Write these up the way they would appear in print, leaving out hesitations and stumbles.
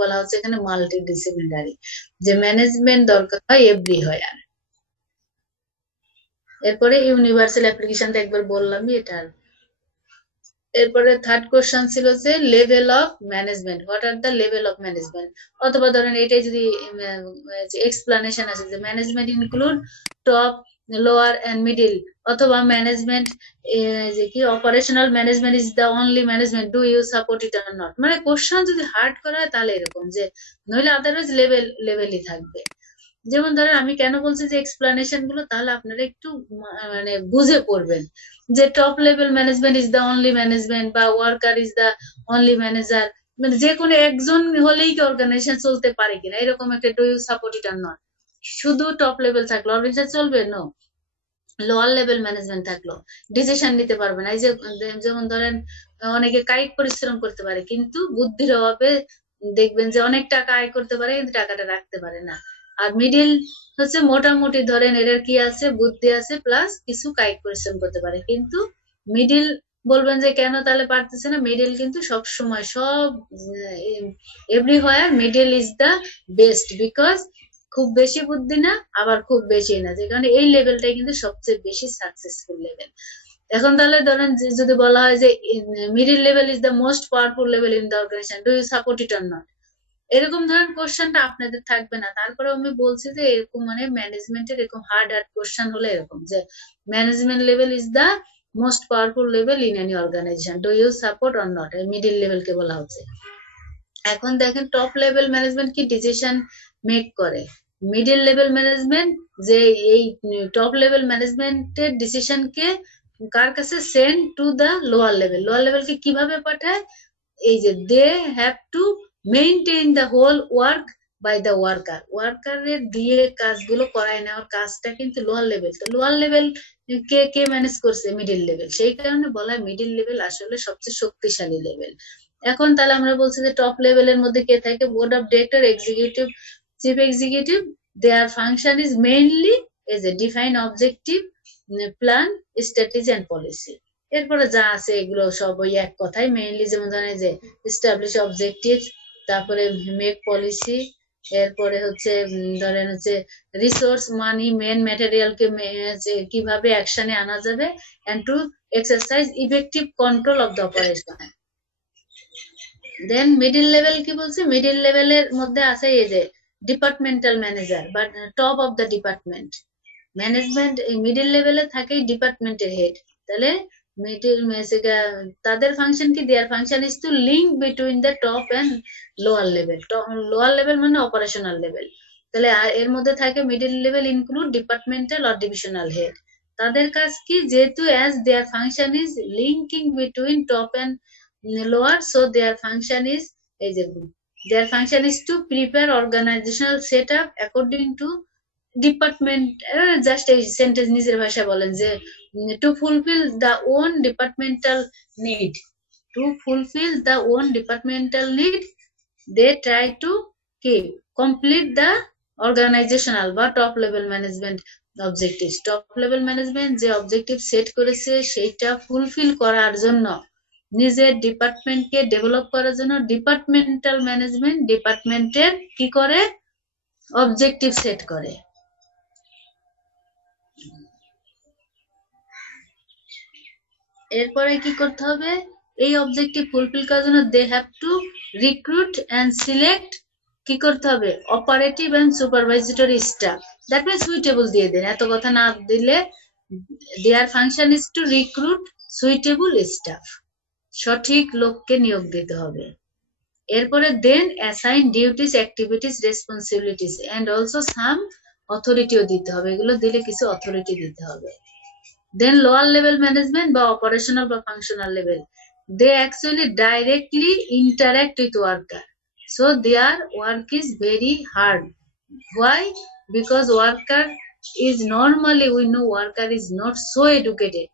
বলা হচ্ছে এখানে মাল্টি ডিসিপ্লিনারি, যে ম্যানেজমেন্ট দরকার হয় এভরি হয়। আর এরপরে ইউনিভার্সাল অ্যাপ্লিকেশনটা একবার বললামই এটা। এরপরে থার্ড কোশ্চেন ছিল যে level of management, what are the level of management, অথবা ধরেন এটাই যদি এক্সপ্লানেশন আছে যে management include top, lower end middle, অথবা ম্যানেজমেন্ট যে কি operational management is the only management, do you support it or not. মানে কোশ্চেন যদি হার্ড করা হয় তাহলে এরকম, যে নইলে আদারওয়াইজ লেভেলই থাকবে। যেমন ধরেন আমি কেন বলছি যে এক্সপ্লানেশন গুলো, তাহলে আপনারা একটু মানে বুঝে পড়বেন যে top level management is the only management, বা worker is the only manager, মানে যে কোনো একজন হলেই কি অর্গানাইজেশন চলতে পারে কিনা, এরকম একটা do you support it or not. শুধু টপ লেভেল থাকলো অর্গানাইজেশন চলবে? নো। লোয়ার লেভেল ম্যানেজমেন্ট থাকলো ডিসিশন নিতে পারবে না। এই যে যেমন ধরেন অনেকে কায়িক পরিশ্রম করতে পারে কিন্তু বুদ্ধির অভাবে দেখবেন যে অনেক টাকা আয় করতে পারে কিন্তু টাকাটা রাখতে পারে না। আর মিডিল হচ্ছে মোটামুটি ধরেন এর কি আছে, বুদ্ধি আছে প্লাস কিছু কায়িক পরিশ্রম করতে পারে, কিন্তু মিডিল বলবেন যে কেন তাহলে পারতেছে না, মিডিল কিন্তু সব সময় সব everywhere middle is the best, because খুব বেশি বুদ্ধি না আবার খুব বেশি না, যে কারণে এই লেভেলটাই কিন্তু সবচেয়ে বেশি সাকসেসফুল লেভেল। এখন তাহলে ধরেন যদি বলা হয় যে middle level is the most powerful level in the organisation, do you support it or not, এরকম ধরেন কোশ্চেনটা আপনাদের থাকবে না। তারপরে আমি বলছি যে এরকম মানে ম্যানেজমেন্টের এরকম হার্ড কোশ্চেন হলে এরকম যে management level is the most powerful level in any organisation, do you support or not, middle লেভেলকে বলা হচ্ছে। এখন দেখেন টপ লেভেল ম্যানেজমেন্ট কি ডিসিশন মেক করে, মিডল লেভেল ম্যানেজমেন্ট যে এই টপ লেভেল ম্যানেজমেন্টের ডিসিশনকে কার কাছে send to the lower level, lower লেভেলকে কিভাবে পাঠায়, এই যে they have to maintain the whole work by the worker, ওয়ার্কারের দিয়ে কাজগুলো করায় নেওয়ার কাজটা কিন্তু লোয়ার লেভেল, তো লোয়ার লেভেল কে কে ম্যানেজ করছে, মিডিল লেভেল, সেই কারণে বলা হয় মিডিল লেভেল আসলে সবচেয়ে শক্তিশালী লেভেল। এখন তাহলে আমরা বলছি যে টপ লেভেলের মধ্যে কে থাকে, board of director, executive, chief executive, their function is mainly as a define objective, plan, strategy and policy. এরপরে যা আছে এগুলো সব ওই এক কথাই, মেইনলি যেমন ধরেন যে এস্টাবলিশ অবজেক্টিভ, তারপরে মেক পলিসি, এরপরে হচ্ছে ধরেন হচ্ছে রিসোর্স, মানি, মেন ম্যাটেরিয়ালকে কিভাবে অ্যাকশনে আনা যাবে, and to exercise effective control of the operation. Then middle level কি বলছে, মিডিল লেভেলের মধ্যে আছে এই যে ডিপার্টমেন্টাল ম্যানেজার বা top of the department management, middle লেভেলে থাকে ডিপার্টমেন্টের হেড। তাহলে মিডিল তাদের ফাংশন কি, their function is to link between the top and lower level, lower level মানে অপারেশনাল লেভেল। তাহলে এর মধ্যে থাকে middle level include departmental or divisional head, তাদের কাজ কি, যেহেতু as their function is linking between top and lower, so their function is their function is to prepare organizational setup according to department, just a sentence নিজের ভাষায় বলেন যে to fulfill the own departmental need, to fulfill the own departmental need they try to keep complete the organizational বা top level management objectives, top level management যে objective set করেছে সেইটা fulfil করার জন্য, নিজের ডিপার্টমেন্টকে ডেভেলপ করার জন্য ডিপার্টমেন্টাল ম্যানেজমেন্ট ডিপার্টমেন্টের কি করে, অবজেক্টিভ সেট করে। এরপরে কি করতে হবে, এই অবজেক্টিভ ফুলফিল করার জন্য they have to recruit and select, কি করতে হবে, operative and supervisory staff, that means suitable দিয়ে দেন, এত কথা না দিলে, their function is to recruit suitable staff, সঠিক লোককে নিয়োগ দিতে হবে। এরপরে then assign duties, activities, responsibilities and also some অথরিটিও দিতে হবে, এগুলো দিলে কিছু অথরিটি দিতে হবে। দেন লোয়ার লেভেল ম্যানেজমেন্ট বা অপারেশনাল বা functional level, they actually directly interact with worker, so their work is very hard, why, because worker is normally we know worker is not so educated,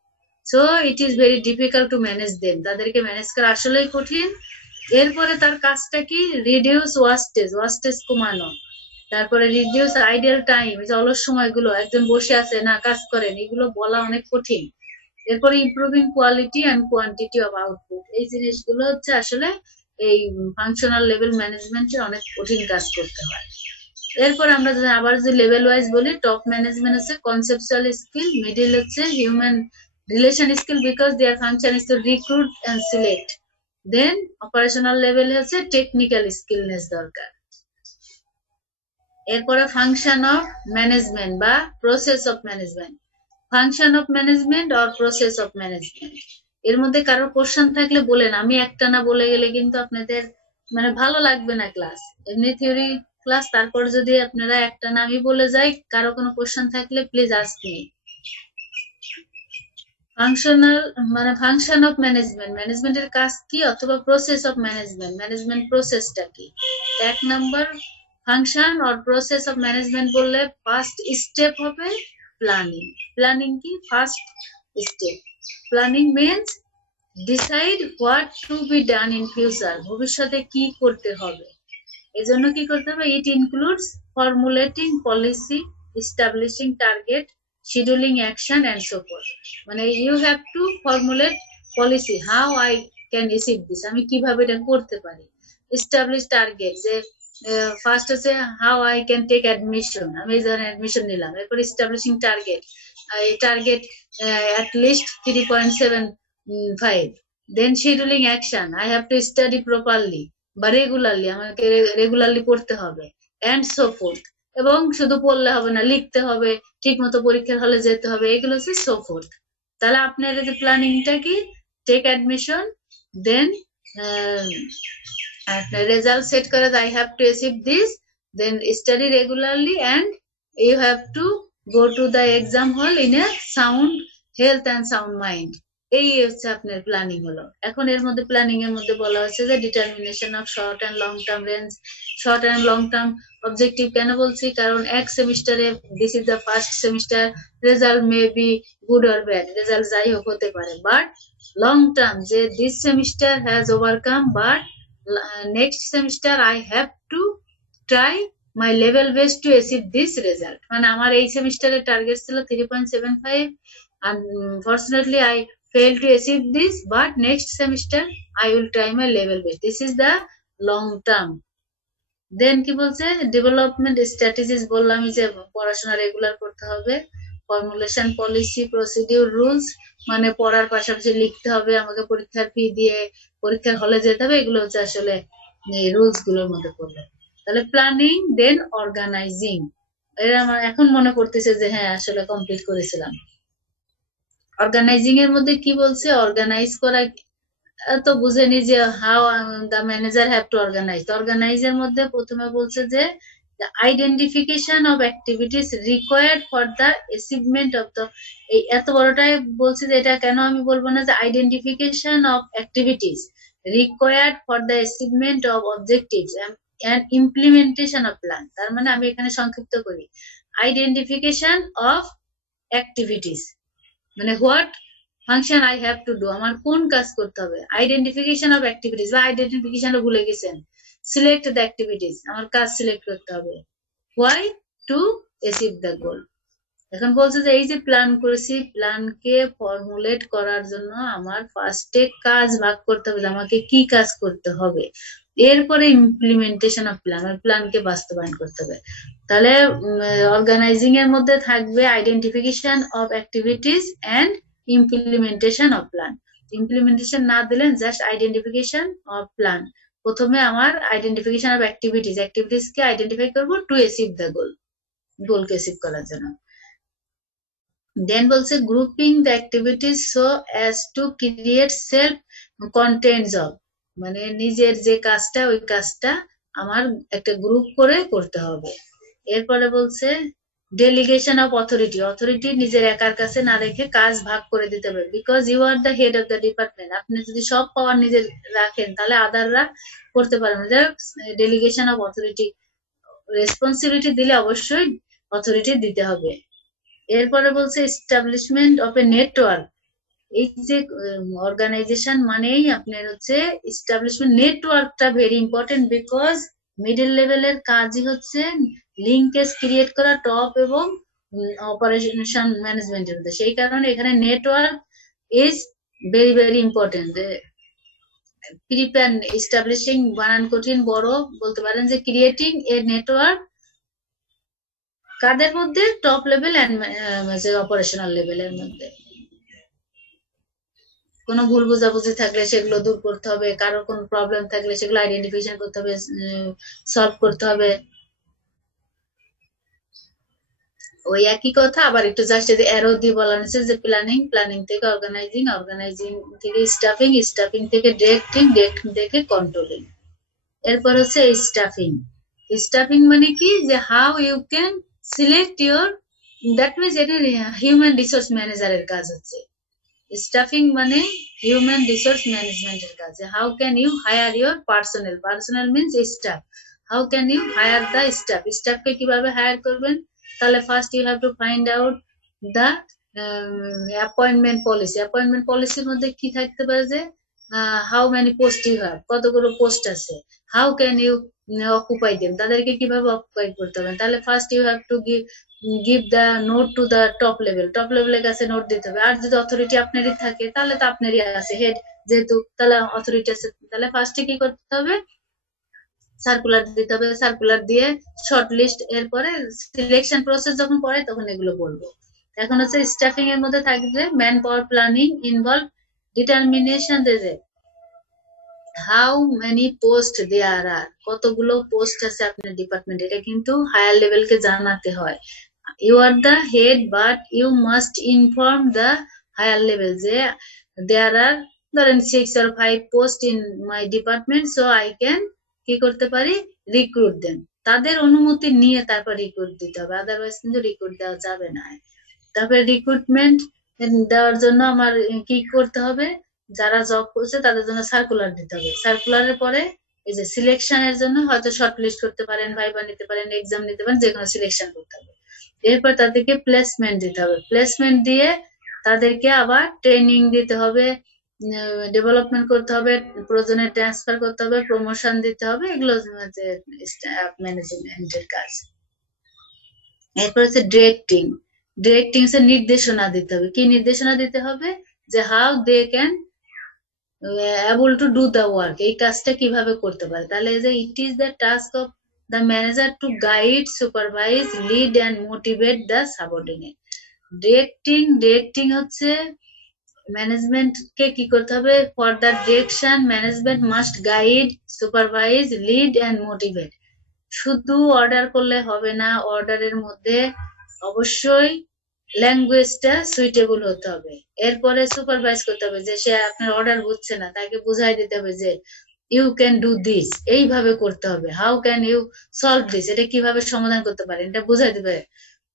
so it is very difficult to manage them, তাদেরকে manage করা আসলেই কঠিন। এরপরে তার কাজটা কি, reduce wastage কমানো, তারপরে রিডিউস আইডল টাইম, এই যে অলস সময়গুলো একজন বসে আছে না কাজ করেন, এগুলো বলা অনেক কঠিন। এরপরে improving quality and quantity of output, এই জিনিসগুলো হচ্ছে আসলে এই ফাংশনাল লেভেল ম্যানেজমেন্টে অনেক কঠিন কাজ করতে হয়। এরপর আমরা যদি আবার যদি লেভেল ওয়াইজ বলি, টপ ম্যানেজমেন্ট হচ্ছে কনসেপচুয়াল স্কিল, মিডিল হচ্ছে human relation skill because their function is to recruit and select, then operational level হচ্ছে টেকনিক্যাল স্কিলনেস দরকার। এরপরে ফাংশন অফ ম্যানেজমেন্ট বা process of management, function of management or process of management. এর মধ্যে কারোর question থাকলে বলেন, আমি একটা না বলে গেলে কিন্তু আপনাদের মানে ভালো লাগবে না ক্লাস। এমনি থিওরি ক্লাস, তারপর যদি আপনারা একটা না আমি বলে যাই, কারো কোনো কোশ্চেন থাকলে প্লিজ আস্ক মি। ফাংশনাল মানে ফাংশন অফ ম্যানেজমেন্ট, ম্যানেজমেন্টের কাজ কি অথবা প্রসেস অফ ম্যানেজমেন্ট, ম্যানেজমেন্ট প্রসেসটা কি। এক number function or process of management বললে ফার্স্ট স্টেপ হবে প্ল্যানিং। প্ল্যানিং কি? First step. Planning means decide what to be done in future, ভবিষ্যতে কি করতে হবে। এজন্য কি করতে হবে? It includes formulating policy, establishing target, scheduling action and so forth. মানে you have to formulate policy, how I can receive this, আমি কিভাবে এটা করতে পারি। এস্টাবলিশ টার্গেট, যে ফার্স্ট হচ্ছে how I can take admission, আমি এই ধরনের অ্যাডমিশন নিলাম। এরপর এস্টাবলিশিং টার্গেট, এই target at least 3.75, then scheduling action, I have to study properly বা রেগুলারলি, আমাকে রেগুলারলি পড়তে হবে, এন্ড সো ফোর্থ। এবং শুধু পড়লে হবে না, লিখতে হবে, ঠিক মতো পরীক্ষার হলে যেতে হবে, এগুলো হচ্ছে সো ফোর্থ। তাহলে আপনার যে প্ল্যানিংটা কি? Take admission, then result set করে, I have to achieve this, then study regularly and you have to go to the exam hall in a sound health and sound mind. এই হচ্ছে আপনার planning হলো। এখন এর মধ্যে প্ল্যানিং এর মধ্যে বলা হচ্ছে যে determination of short and long term range, short and long term objective কেন বলছি? কারণ এক সেমিস্টারে, this is the first semester, result may be good or bad, result যাই হোক হতে পারে, বাট লং টার্ম যে this semester has overcome, but next semester I have to try my level best to achieve this result. মানে আমার এই সেমিস্টারের target ছিল 3.75, unfortunately I failed to achieve this, but next semester I will try my level best. This is the long term. Then কি বলছে? Development strategies বললামই যে পড়াশোনা রেগুলার করতে হবে। ফর্মুলেশন পলিসি প্রসিডিউর রুলস, মানে পড়ার পাশাপাশি লিখতে হবে, আমাকে পরীক্ষার ফি দিয়ে পরীক্ষার হলে যেতে হবে, এগুলো হচ্ছে আসলে রুলস গুলোর মধ্যে পড়বে। তাহলে প্ল্যানিং, দেন অর্গানাইজিং। এর আমার এখন মনে পড়তেছে যে হ্যাঁ আসলে কমপ্লিট করেছিলাম। অর্গানাইজিং এর মধ্যে কি বলছে? অর্গানাইজ করা তো বুঝেনি যে how the manager have to organise. Organise এর মধ্যে প্রথমে বলছে যে the identification of activities required for the achievement of the, এই এত বড়টাই বলছে যে এটা কেন আমি বলবো না যে identification of activities required for the achievement of objectives and implementation of plan। তার মানে আমি এখানে সংক্ষিপ্ত করি, identification of activities মানে what function I have to do, আমার কোন কাজ করতে হবে। আইডেন্টিফিকেশন অফ অ্যাক্টিভিটিস বা আইডেন্টিফিকেশন ভুলে গেছেন, সিলেক্ট দ্য অ্যাক্টিভিটিস, আমার কাজ সিলেক্ট করতে হবে। হোয়াই? টু অ্যাচিভ দ্য গোল। এখন বলছে যে এই যে প্ল্যান করেছি, প্ল্যানকে ফর্মুলেট করার জন্য আমার ফার্স্টে কাজ ভাগ করতে হবে, আমাকে কি কাজ করতে হবে, এরপরে ইমপ্লিমেন্টেশন অফ প্ল্যান, ওই প্ল্যানকে বাস্তবায়ন করতে হবে। তাহলে অর্গানাইজিং এর মধ্যে থাকবে identification of activities and implementation of plan. Implementation না দিলেন, জাস্ট আইডেন্টিফিকেশন অফ প্ল্যান। প্রথমে আমার আইডেন্টিফিকেশন অফ অ্যাক্টিভিটিস, অ্যাক্টিভিটিস কে আইডেন্টিফাই করবো টু অ্যাচিভ দ্য গোল, গোলকে অ্যাচিভ করার জন্য। দেন বলছে grouping the activities so as to create self content job, মানে নিজের যে কাজটা ওই কাজটা আমার একটা গ্রুপ করে করতে হবে। এরপরে বলছে ডেলিগেশন অফ অথরিটি, অথরিটি নিজের একার কাছে না রেখে কাজ ভাগ করে দিতে হবে, because you are the head of the department. আপনি যদি সব পাওয়ার নিজের রাখেন তাহলে আদাররা করতে পারবে না। ডেলিগেশন অফ অথরিটি, রেসপন্সিবিলিটি দিলে অবশ্যই অথরিটি দিতে হবে। এরপরে বলছে এস্টাবলিশমেন্ট অফ এ নেটওয়ার্ক, এই যে অর্গানাইজেশন মানেই আপনার হচ্ছে এস্টাবলিশমেন্ট, নেটওয়ার্কটা ভেরি ইম্পর্টেন্ট, বিকজ মিডল লেভেলের কাজই হচ্ছে লিঙ্কেজ ক্রিয়েট করা টপ এবং অপারেশন ম্যানেজমেন্টের মধ্যে। সেই কারণে এখানে network is very very important. প্রিপ্যান এস্টাবলিশিং বানান কঠিন বড় বলতে পারেন যে ক্রিয়েটিং এ নেটওয়ার্ক কাদের মধ্যে টপ লেভেল এন্ড অপারেশনাল লেভেলের মধ্যে কোনো ভুল বোঝাবুঝি থাকলে সেগুলো দূর করতে হবে, কারো কোনো প্রবলেম থাকলে সেগুলো আইডেন্টিফিকেশন করতে হবে, সলভ করতে হবে। ওই একই কথা আবার একটু জাস্ট যদি অ্যারো দিয়ে বলা হয়েছে যে প্ল্যানিং, প্ল্যানিং থেকে অর্গানাইজিং, অর্গানাইজিং থেকে স্টাফিং, স্টাফিং থেকে ডিরেক্টিং, ডিরেক্টিং থেকে কন্ট্রোলিং। এরপর হচ্ছে স্টাফিং। স্টাফিং মানে কি যে how you can select your, that means এটা হিউম্যান রিসোর্স ম্যানেজারের কাজ হচ্ছে। স্টাফিং মানে হিউম্যান রিসোর্স ম্যানেজমেন্টের কাজ। How can you hire your personal, personal means staff, how can you hire the staff, স্টাফকে কিভাবে হায়ার করবেন। তাহলে first you have to find out the appointment policy. Appointment পলিসির মধ্যে কি থাকতে পারে যে how many post you have, কতগুলো পোস্ট আছে, how can you occupy them, তাদেরকে কিভাবে অকুপাই করতে হবে। তাহলে first you have to give the note to the top level, top লেভেলের কাছে নোট দিতে হবে। আর যদি অথরিটি আপনারই থাকে তাহলে তো আপনারই আছে হেড, যেহেতু তাহলে অথরিটি আছে, তাহলে ফার্স্টে কি করতে হবে, সার্কুলার দিতে হবে। সার্কুলার দিয়ে শর্ট লিস্ট, এরপরে সিলেকশন প্রসেস যখন পড়ে তখন এগুলো বলবো। এখন হচ্ছে স্টাফিং এর মধ্যে থাকবে man power planning involve determination how many post there are, কতগুলো পোস্ট আছে আপনার ডিপার্টমেন্টে, এটা কিন্তু হায়ার লেভেলকে জানাতে হয়। You are the head but you must inform the higher level যে দেয়ার আর ধরেন 6 or 5 post in my department, so I can কি করতে পারি, রিক্রুট দেম। তাদের অনুমতি নিয়ে তারপর রিক্রুট দিতে হবে, আদারওয়াইজ কিন্তু রিক্রুট দেওয়া যাবে না। তারপরে রিক্রুটমেন্ট দেওয়ার জন্য আমার কি করতে হবে, যারা জব করছে তাদের জন্য সার্কুলার দিতে হবে। সার্কুলারের পরে এই যে সিলেকশনের জন্য হয়তো শর্ট লিস্ট করতে পারেন, ভাইবা নিতে পারেন, এক্সাম নিতে পারেন, যেকোনো সিলেকশন করতে হবে। এরপর তাদেরকে প্লেসমেন্ট দিতে হবে, প্লেসমেন্ট দিয়ে তাদেরকে আবার ট্রেনিং দিতে হবে, ডেভেলপমেন্ট করতে হবে, প্রয়োজনে ট্রান্সফার করতে হবে, প্রমোশন দিতে হবে, এগুলো হচ্ছে স্টাফ ম্যানেজমেন্টের কাজ। এরপর হচ্ছে ডিরেক্টিং। ডিরেক্টিং হচ্ছে নির্দেশনা দিতে হবে। কি নির্দেশনা দিতে হবে, যে how they can able to do the work, এই কাজটা কিভাবে করতে পারে। তাহলে যে it is the task of the manager to guide, supervise, lead and motivate the subordinate. Directing, directing হচ্ছে ম্যানেজমেন্ট কে কি করতে হবে, for the direction management must guide, supervise, lead and motivate. শুধু অর্ডার করলে হবে না, অর্ডারের মধ্যে অবশ্যই ল্যাঙ্গুয়েজটা সুইটেবল হতে হবে। এরপরে সুপারভাইজ করতে হবে, যে সে আপনার অর্ডার বুঝছে না তাকে বুঝাই দিতে হবে যে ইউ ক্যান ডু দিস, এইভাবে করতে হবে। How can you solve this, এটা কিভাবে সমাধান করতে পারেন এটা বুঝাই দিবে।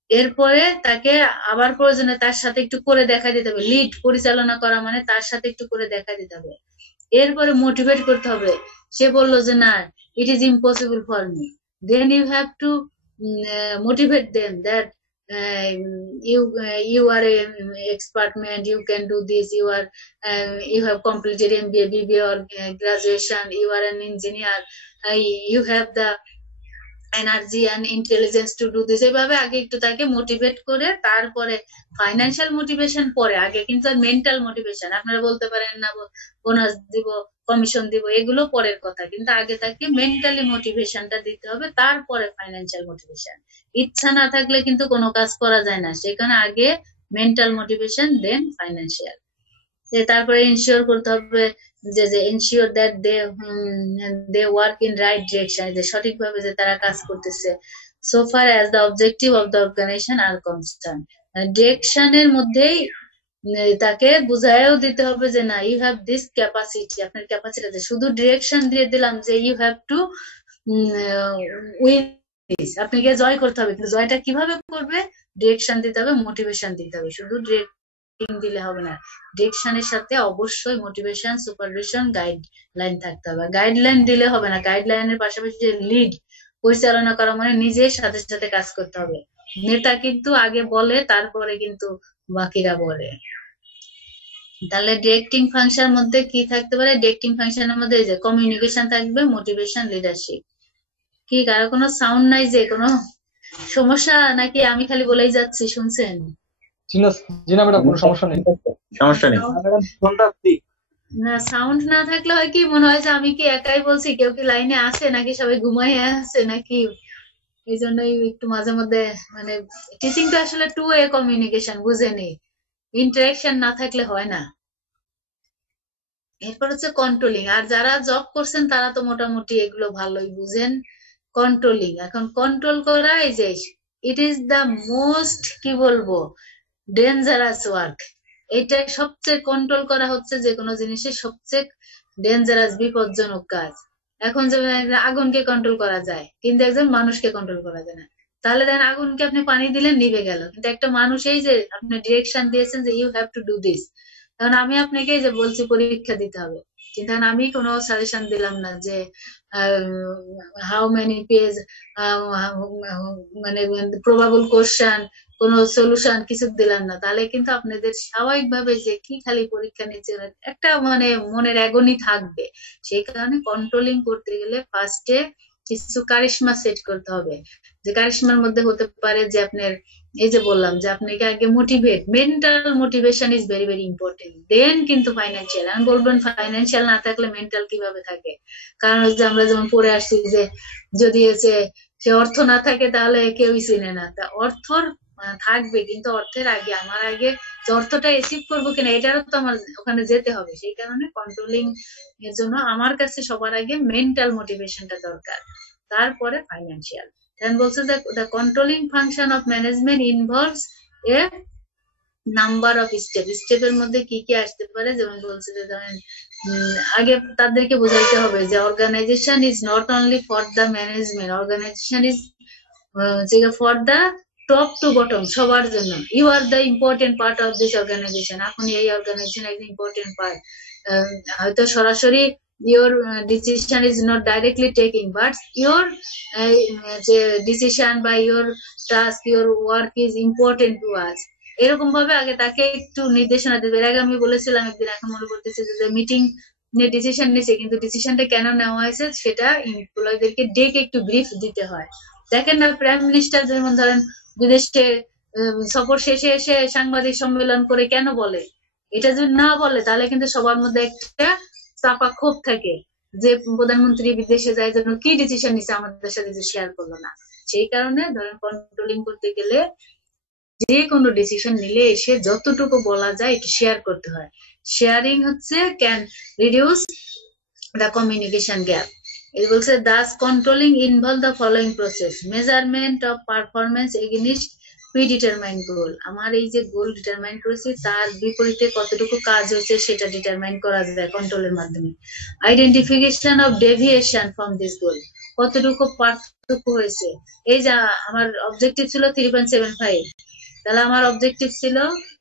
এরপরে তাকে আবার প্রয়োজনে তার সাথে একটু করে দেখা দিতে হবে। লিড, পরিচালনা করা মানে তার সাথে একটু করে দেখা দিতে হবে। এরপরে মোটিভেট করতে হবে, সে বললো যে না, it is impossible for me, then you have to motivate them that you are a expert man, you can do this, you have completed MBA, BBA or graduation, you are an engineer, you have the energy and intelligence two do this. এইভাবে আগে একটু তাকে motivate করে তারপরে financial motivation পরে, আগে কিন্তু আর mental motivation, আপনারা বলতে পারেন না বোনাস দিব, কমিশন দিব, এগুলো পরের কথা, কিন্তু আগে তাকে মেন্টালি মোটিভেশনটা দিতে হবে, তারপরে ফাইন্যান্সিয়াল মোটিভেশন। ইচ্ছা না থাকলে কিন্তু কোনো কাজ করা যায় না, সেখানে আগে মেন্টাল মোটিভেশন দেন ফাইন্যান্সিয়াল। তারপরে ইনশিওর করতে হবে যে ensure that they work in right direction, যে সঠিকভাবে যে তারা কাজ করতেছে। So far as the objective of the organization are constant, ডিরেকশনের মধ্যেই তাকে বুঝাইও দিতে হবে যে না, ইউ হ্যাভ দিস ক্যাপাসিটি, আপনার ক্যাপাসিটি আছে। শুধু ডিরেকশন দিয়ে দিলাম যে you have to win this, আপনাকে জয় করতে হবে, কিন্তু জয়টা কিভাবে করবে, ডিরেকশন দিতে হবে, মোটিভেশন দিতে হবে। শুধু দিলে হবে না, ডিরেকশনের সাথে অবশ্যই মোটিভেশন, সুপারভিশন, গাইডলাইন থাকতে হবে। গাইডলাইন দিলে হবে না, গাইডলাইনের পাশাপাশি যে লিড, পরিচালনা করা মানে নিজের সাথে সাথে কাজ করতে হবে। নেতা কিন্তু আগে বলে, তারপরে কিন্তু বাকিরা বলে। তাহলে ডিরেক্টিং ফাংশনের মধ্যে কি থাকতে পারে, ডিরেক্টিং ফাংশনের মধ্যে এই যে কমিউনিকেশন থাকবে, মোটিভেশন, লিডারশিপ। কি কারো কোনো সাউন্ড নাই, যে কোনো সমস্যা নাকি আমি খালি বলেই যাচ্ছি, শুনছেন? জি না ম্যাডাম, কোনো সমস্যা নেই। সমস্যা নেই। ফোনটা ফ্রি। না, সাউন্ড না থাকলে হয় কি মনে হয় যে আমি কি একাই বলছি, কেউ কি লাইনে আছে নাকি সবাই ঘুমাই আছে নাকি। এই জন্যই একটু মাঝে মধ্যে মানে টিচিং তো আসলে টু ওয়ে কমিউনিকেশন, বুঝেনি, ইন্টারাকশন না থাকলে হয় না। এরপর হচ্ছে কন্ট্রোলিং, আর যারা জব করছেন তারা তো মোটামুটি এগুলো ভালোই বুঝেন। কন্ট্রোলিং, এখন কন্ট্রোল করা, এই যে ইট ইজ দা মোস্ট, কি বলবো, ডেঞ্জারাস ওয়ার্ক। এটা সবচেয়ে কন্ট্রোল করা হচ্ছে যে কোনো জিনিসের সবচেয়ে ডেঞ্জারাস, বিপজ্জনক কাজ। এখন যেমন আগুনকে কন্ট্রোল করা যায় কিন্তু একজন মানুষকে কন্ট্রোল করা যায় না। তাহলে দেখেন আগুনকে আপনি পানি দিলেন নিভে গেল, কিন্তু একটা মানুষ, এই যে আপনি ডিরেকশন দিয়েছেন যে you have to do this, কারণ আমি আপনাকে এই যে বলছি পরীক্ষা দিতে হবে, কিন্তু এখন আমি কোনো সাজেশন দিলাম না যে হাউ মেনি পেজ, মানে প্রবাবল কোশ্চেন, কোন সলিউশন কিছু দিলাম না, তাহলে কিন্তু আপনাদের স্বাভাবিকভাবে যে কি খালি পরীক্ষা নিচ্ছে একটা মানে মনের এগোনি থাকবে। সেই কারণে কন্ট্রোলিং করতে গেলে ফার্স্টে কিছু কারিশমা সেট করতে হবে। যে কারিশমার মধ্যে হতে পারে যে আপনার, এই যে বললাম যে আপনাকে আগে motivate, mental motivation is very very important, then কিন্তু ফাইন্যান্সিয়াল। আমি বলবেন ফাইন্যান্সিয়াল না থাকলে মেন্টাল কিভাবে থাকে, কারণ হচ্ছে আমরা যেমন পড়ে আসছি যে যদি হচ্ছে সে অর্থ না থাকে তাহলে কেউই চিনে না, তা অর্থর থাকবে, কিন্তু অর্থের আগে আমার আগে যে অর্থটা অ্যাচিভ করবো কিনা এটারও তো আমার ওখানে যেতে হবে। সেই কারণে কন্ট্রোলিং এর জন্য আমার কাছে সবার আগে মেন্টাল মোটিভেশনটা দরকার, তারপরে ফাইন্যান্সিয়াল। দেন বলছে যে the controlling function of management involves a number of step. স্টেপের মধ্যে কি কি আসতে পারে, যেমন বলছে যে ধরেন আগে তাদেরকে বোঝাইতে হবে যে organization is not only for the management, organization is for the top to bottom, সবার জন্য। You are the important part of this organization, এখন এই অর্গানাইজেশন একটা ইম্পর্টেন্ট পার্ট। হয়তো সরাসরি your decision is not directly taking, but your যে decision by your task, your work is important to us। এরকম ভাবে আগে তাকে একটু নির্দেশনা দেবে। এর আগে আমি বলেছিলাম একদিন, এখন মনে করতেছি যে মিটিং নিয়ে ডিসিশন নিয়েছে, কিন্তু ডিসিশনটা কেন নেওয়া হয়েছে সেটা এমপ্লয়ীদেরকে ডেকে একটু ব্রিফ দিতে হয়। দেখেন না, প্রাইম মিনিস্টার যেমন ধরেন বিদেশে সফর শেষে এসে সাংবাদিক সম্মেলন করে কেন বলে, এটা যদি না বলে তাহলে কিন্তু সবার মধ্যে একটা চাপা ক্ষোভ থাকে যে প্রধানমন্ত্রী বিদেশে যায় জন্য কি ডিসিশন নিচ্ছে আমাদের সাথে যে শেয়ার করলো না। সেই কারণে ধরেন কন্ট্রোলিং করতে গেলে যে কোনো ডিসিশন নিলে এসে যতটুকু বলা যায় একটু শেয়ার করতে হয়। শেয়ারিং হচ্ছে can reduce the communication gap. it বলছে thus controlling involve the following process: measurement of performance against predetermined goal। আমার এই যে গোল ডিটারমাইন করেছি তার বিপরীতে কতটুকু কাজ হয়েছে সেটা ডিটারমাইন করা যায় কন্ট্রোলের মাধ্যমে। Identification of deviation from this গোল, কতটুকু পার্থক্য হয়েছে। এই যে আমার অবজেক্টিভ ছিল 3.75, তাহলে আমার অবজেক্টিভ ছিল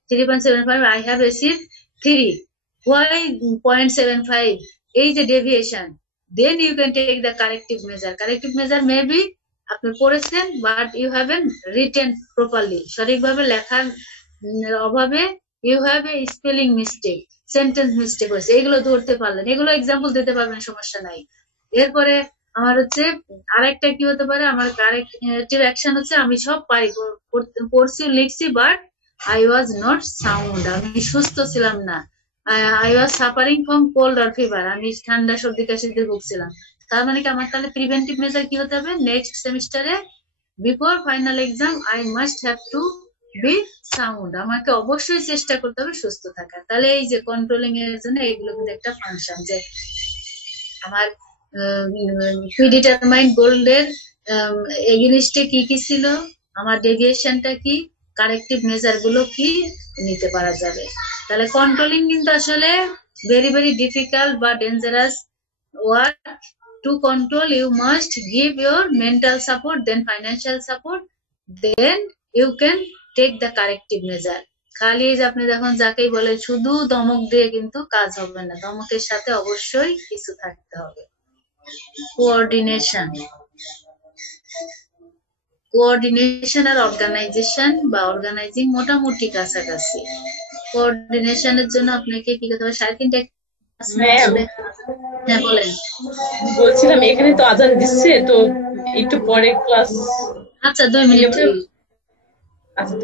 3.75, আই হ্যাভ অ্যাচিভড 3, ওয়াই 0.75, এই যে deviation. Then you can take the corrective measure. Corrective measure maybe আপনি পড়েছেন but you haven't written properly, সঠিকভাবে লেখার অভাবে you have a spelling mistake, sentence mistake হয়েছে, এগুলো ধরতে পারলেন, এগুলো এক্সাম্পল দিতে পারবেন, সমস্যা নাই। এরপরে আমার হচ্ছে আরেকটা কি হতে পারে, আমার কারেক্টিভ অ্যাকশন হচ্ছে আমি সব পারি, পড়ছি লিখছি, but I was not sound, আমি সুস্থ ছিলাম না। I was suffering from cold or fever, আমি ঠান্ডা সর্দি কাশিতে ভুগছিলাম। তার মানে কি আমার তাহলে প্রিভেন্টিভ মেজার কি হতে হবে, নেক্সট সেমিস্টারে before final exam I must have to be sound, আমাকে অবশ্যই চেষ্টা করতে হবে সুস্থ থাকার। তাহলে এই যে কন্ট্রোলিং এর জন্য এগুলো কিন্তু একটা ফাংশন, যে আমার প্রিডিটারমাইন্ড গোলের এগেইনস্টে কি কি ছিল, আমার ডেভিয়েশনটা কি, কারেক্টিভ মেজার গুলো কি নিতে পারা যাবে। তাহলে কন্ট্রোলিং কিন্তু আসলে ভেরি ভেরি ডিফিকাল্ট বা dangerous work. To control you must give your mental support, then financial support, then you can take the corrective measure. খালি যে আপনি দেখুন যাকেই বলে শুধু ধমক দিয়ে কিন্তু কাজ হবে না, ধমকের সাথে অবশ্যই কিছু থাকতে হবে। কোঅর্ডিনেশন, কোঅর্ডিনেশন আর অর্গানাইজেশন বা অর্গানাইজিং মোটামুটি কাছাকাছি। কোঅর্ডিনেশনের জন্য আপনাকে কি করতে হবে, 3.5টা। ম্যাম, হ্যাঁ বলেন। বলছিলাম এখানে তো আজান দিচ্ছে, তো একটু পরে ক্লাস আচ্ছা 2 মিনিট। আচ্ছা।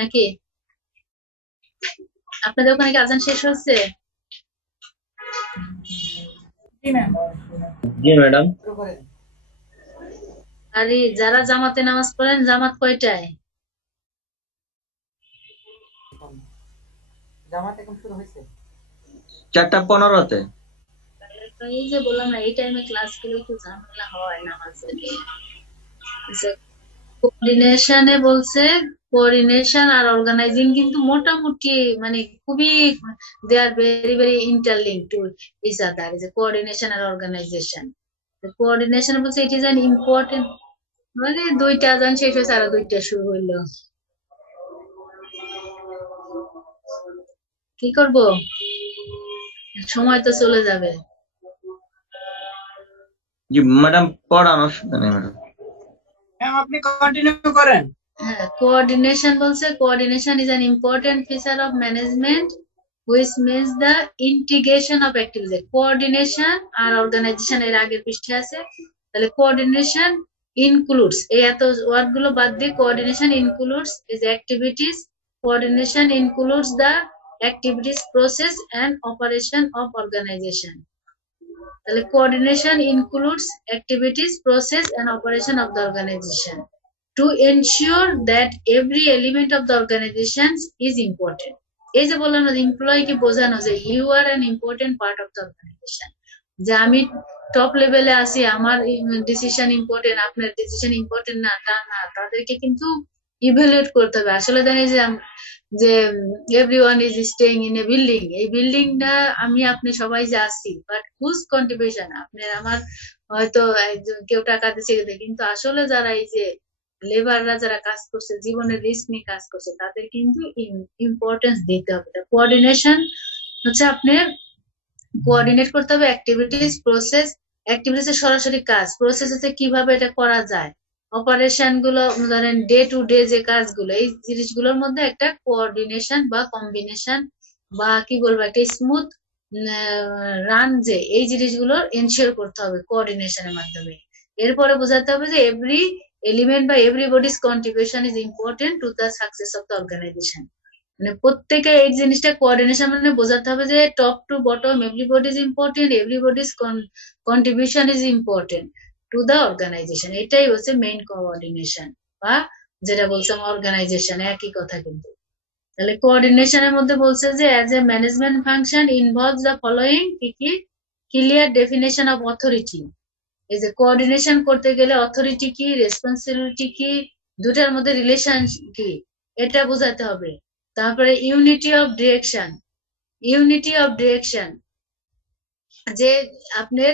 নাকি আপনাদের ওখানে কি আজান শেষ হচ্ছে? জি ম্যাডাম। আরে যারা জামাতে নামাজ পড়েন, জামাত কয়টায়? জামাত এখন শুরু হয়েছে 4:15-তে। এই যে বললাম না, এই টাইমে ক্লাস গুলো একটু ঝামেলা হয় নামাজের নিয়ে। কোঅর্ডিনেশনে বলছে, কোঅর্ডিনেশন আর অর্গানাইজিং কিন্তু মোটামুটি মানে খুবই, they are very very interlink to each other. যে কোঅর্ডিনেশন আর অর্গানাইজেশন, কোঅর্ডিনেশন বলছে ইট ইজ অ্যান ইম্পর্টেন্ট, মানে দুইটা আজান শেষ হয়েছে আরো দুইটা শুরু হইলো। কি করব, সময় তো চলে যাবে। জি ম্যাডাম, পড়ান, অসুবিধা নেই ম্যাডাম। ম্যাম আপনি কন্টিনিউ করেন। হ্যাঁ, কোঅর্ডিনেশন বলছে coordination is an important feature of management which means the integration of activities. Coordination আর অর্গানাইজেশন এর আগের পৃষ্ঠাে আছে, তাহলে কোঅর্ডিনেশন ইনক্লুডস, এই এত ওয়ার্ড গুলো বাদ দিয়ে coordination includes is activities, coordination includes the activities process and operation of organization. তাহলে coordination includes activities process and operation of the organization to ensure that every element of the organization is important. এই যে বললাম না, employee কে বোঝানো যে you are an important part of the organization, যে আমি টপ লেভেলে আছি, আমার ডিসিশন ইম্পর্টেন্ট, আপনার ডিসিশন ইম্পর্টেন্ট না তা না, তাদেরকে কিন্তু ইভ্যালুয়েট করতে হবে। আসলে জানি যে everyone is staying in a building, এই বিল্ডিংটা আমি আপনি সবাই যে আছি, বাট হুজ কন্ট্রিবিউশন, আপনার আমার হয়তো কেউ টাকা দিচ্ছে, কিন্তু আসলে যারা এই যে লেবাররা যারা কাজ করছে, জীবনের রিস্ক নিয়ে কাজ করছে, তাদের কিন্তু ইম্পর্টেন্স দিতে হবে। কোঅর্ডিনেশন হচ্ছে আপনার কোঅর্ডিনেট করতে হবে অ্যাক্টিভিটিস প্রসেস, অ্যাক্টিভিটিস সরাসরি কাজ, প্রসেস হচ্ছে কিভাবে এটা করা যায়, অপারেশন গুলো ধরেন ডে টু ডে যে কাজগুলো, এই জিনিসগুলোর মধ্যে একটা কোঅর্ডিনেশন বা কম্বিনেশন বা কি বলবো একটা স্মুথ রান, যে এই জিনিসগুলো এনশিওর করতে হবে কোঅর্ডিনেশনের মাধ্যমে। এরপরে বোঝাতে হবে যে এভরি এলিমেন্ট বা everybody's contribution is important to the success of the organization. মানে প্রত্যেকে এই জিনিসটা কোঅর্ডিনেশন মানে বোঝাতে হবে যে top to bottom everybody is important, everybody's contribution is important to the organization. এটাই হচ্ছে মেইন কোঅর্ডিনেশন, বা যেটা বলছে অর্গানাইজেশন, একই কথা কিন্তু। তাহলে কোঅর্ডিনেশনের মধ্যে বলছে যে as a management function involves the following, কি ক্লিয়ার ডেফিনেশন অফ অথরিটি। এই যে কোঅর্ডিনেশন করতে গেলে অথরিটি কি, রেসপন্সিবিলিটি কি, দুটার মধ্যে রিলেশন কি, এটা বোঝাতে হবে। তারপরে unity of direction, unity of direction, যে আপনার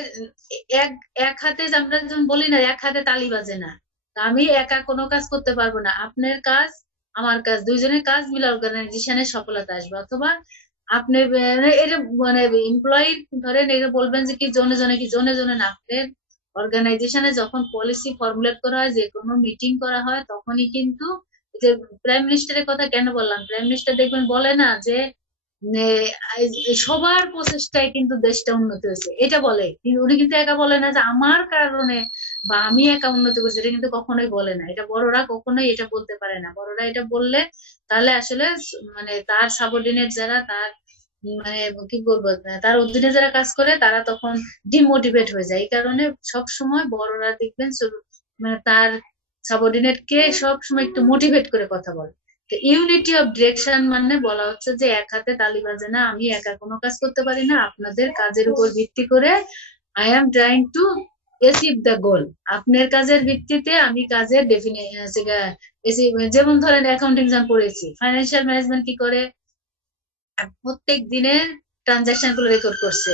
এক হাতে, আমরা যেমন বলি না এক হাতে তালি বাজে না, আমি একা কোনো কাজ করতে পারবো না, আপনার কাজ আমার কাজ, দুইজনের কাজ মিলে অর্গানাইজেশনের সফলতা আসবে। অথবা আপনি এটা মানে এমপ্লয়ি ধরেন এটা বলবেন যে কি জনে জনে, কি জনে জনে না, আপনার অর্গানাইজেশনে যখন পলিসি ফর্মুলেট করা হয়, যে কোনো মিটিং করা হয়, তখনই কিন্তু যে প্রাইম মিনিস্টারের কথা কেন বললাম, প্রাইম মিনিস্টার দেখবেন বলে না যে সবার প্রচেষ্টায় কিন্তু দেশটা উন্নতি হয়েছে, এটা বলে, উনি কিন্তু একা বলে না যে আমার কারণে বা আমি একা উন্নতি করছি, এটা কিন্তু কখনোই বলে না। এটা বড়রা কখনোই এটা বলতে পারে না। বড়রা এটা বললে তাহলে আসলে মানে তার সাবঅর্ডিনেট যারা, তার মানে কি বলবো, তার অধীনে যারা কাজ করে তারা তখন ডিমোটিভেট হয়ে যায়। এই কারণে সব সময় বড়রা দেখবেন মানে তার সাবঅর্ডিনেট কে সব সময় একটু মোটিভেট করে কথা বলে। তো ইউনিটি অফ ডিরেকশন মানে বলা হচ্ছে যে এক হাতে তালি বাজে না, আমি একা কোনো কাজ করতে পারি না, আপনাদের কাজের উপর ভিত্তি করে I am trying to achieve the গোল। আপনার কাজের ভিত্তিতে আমি কাজের যেমন ধরেন অ্যাকাউন্টিং যখন পড়েছি, ফাইন্যান্সিয়াল ম্যানেজমেন্ট কি করে, প্রত্যেক দিনের ট্রানজাকশন গুলো রেকর্ড করছে।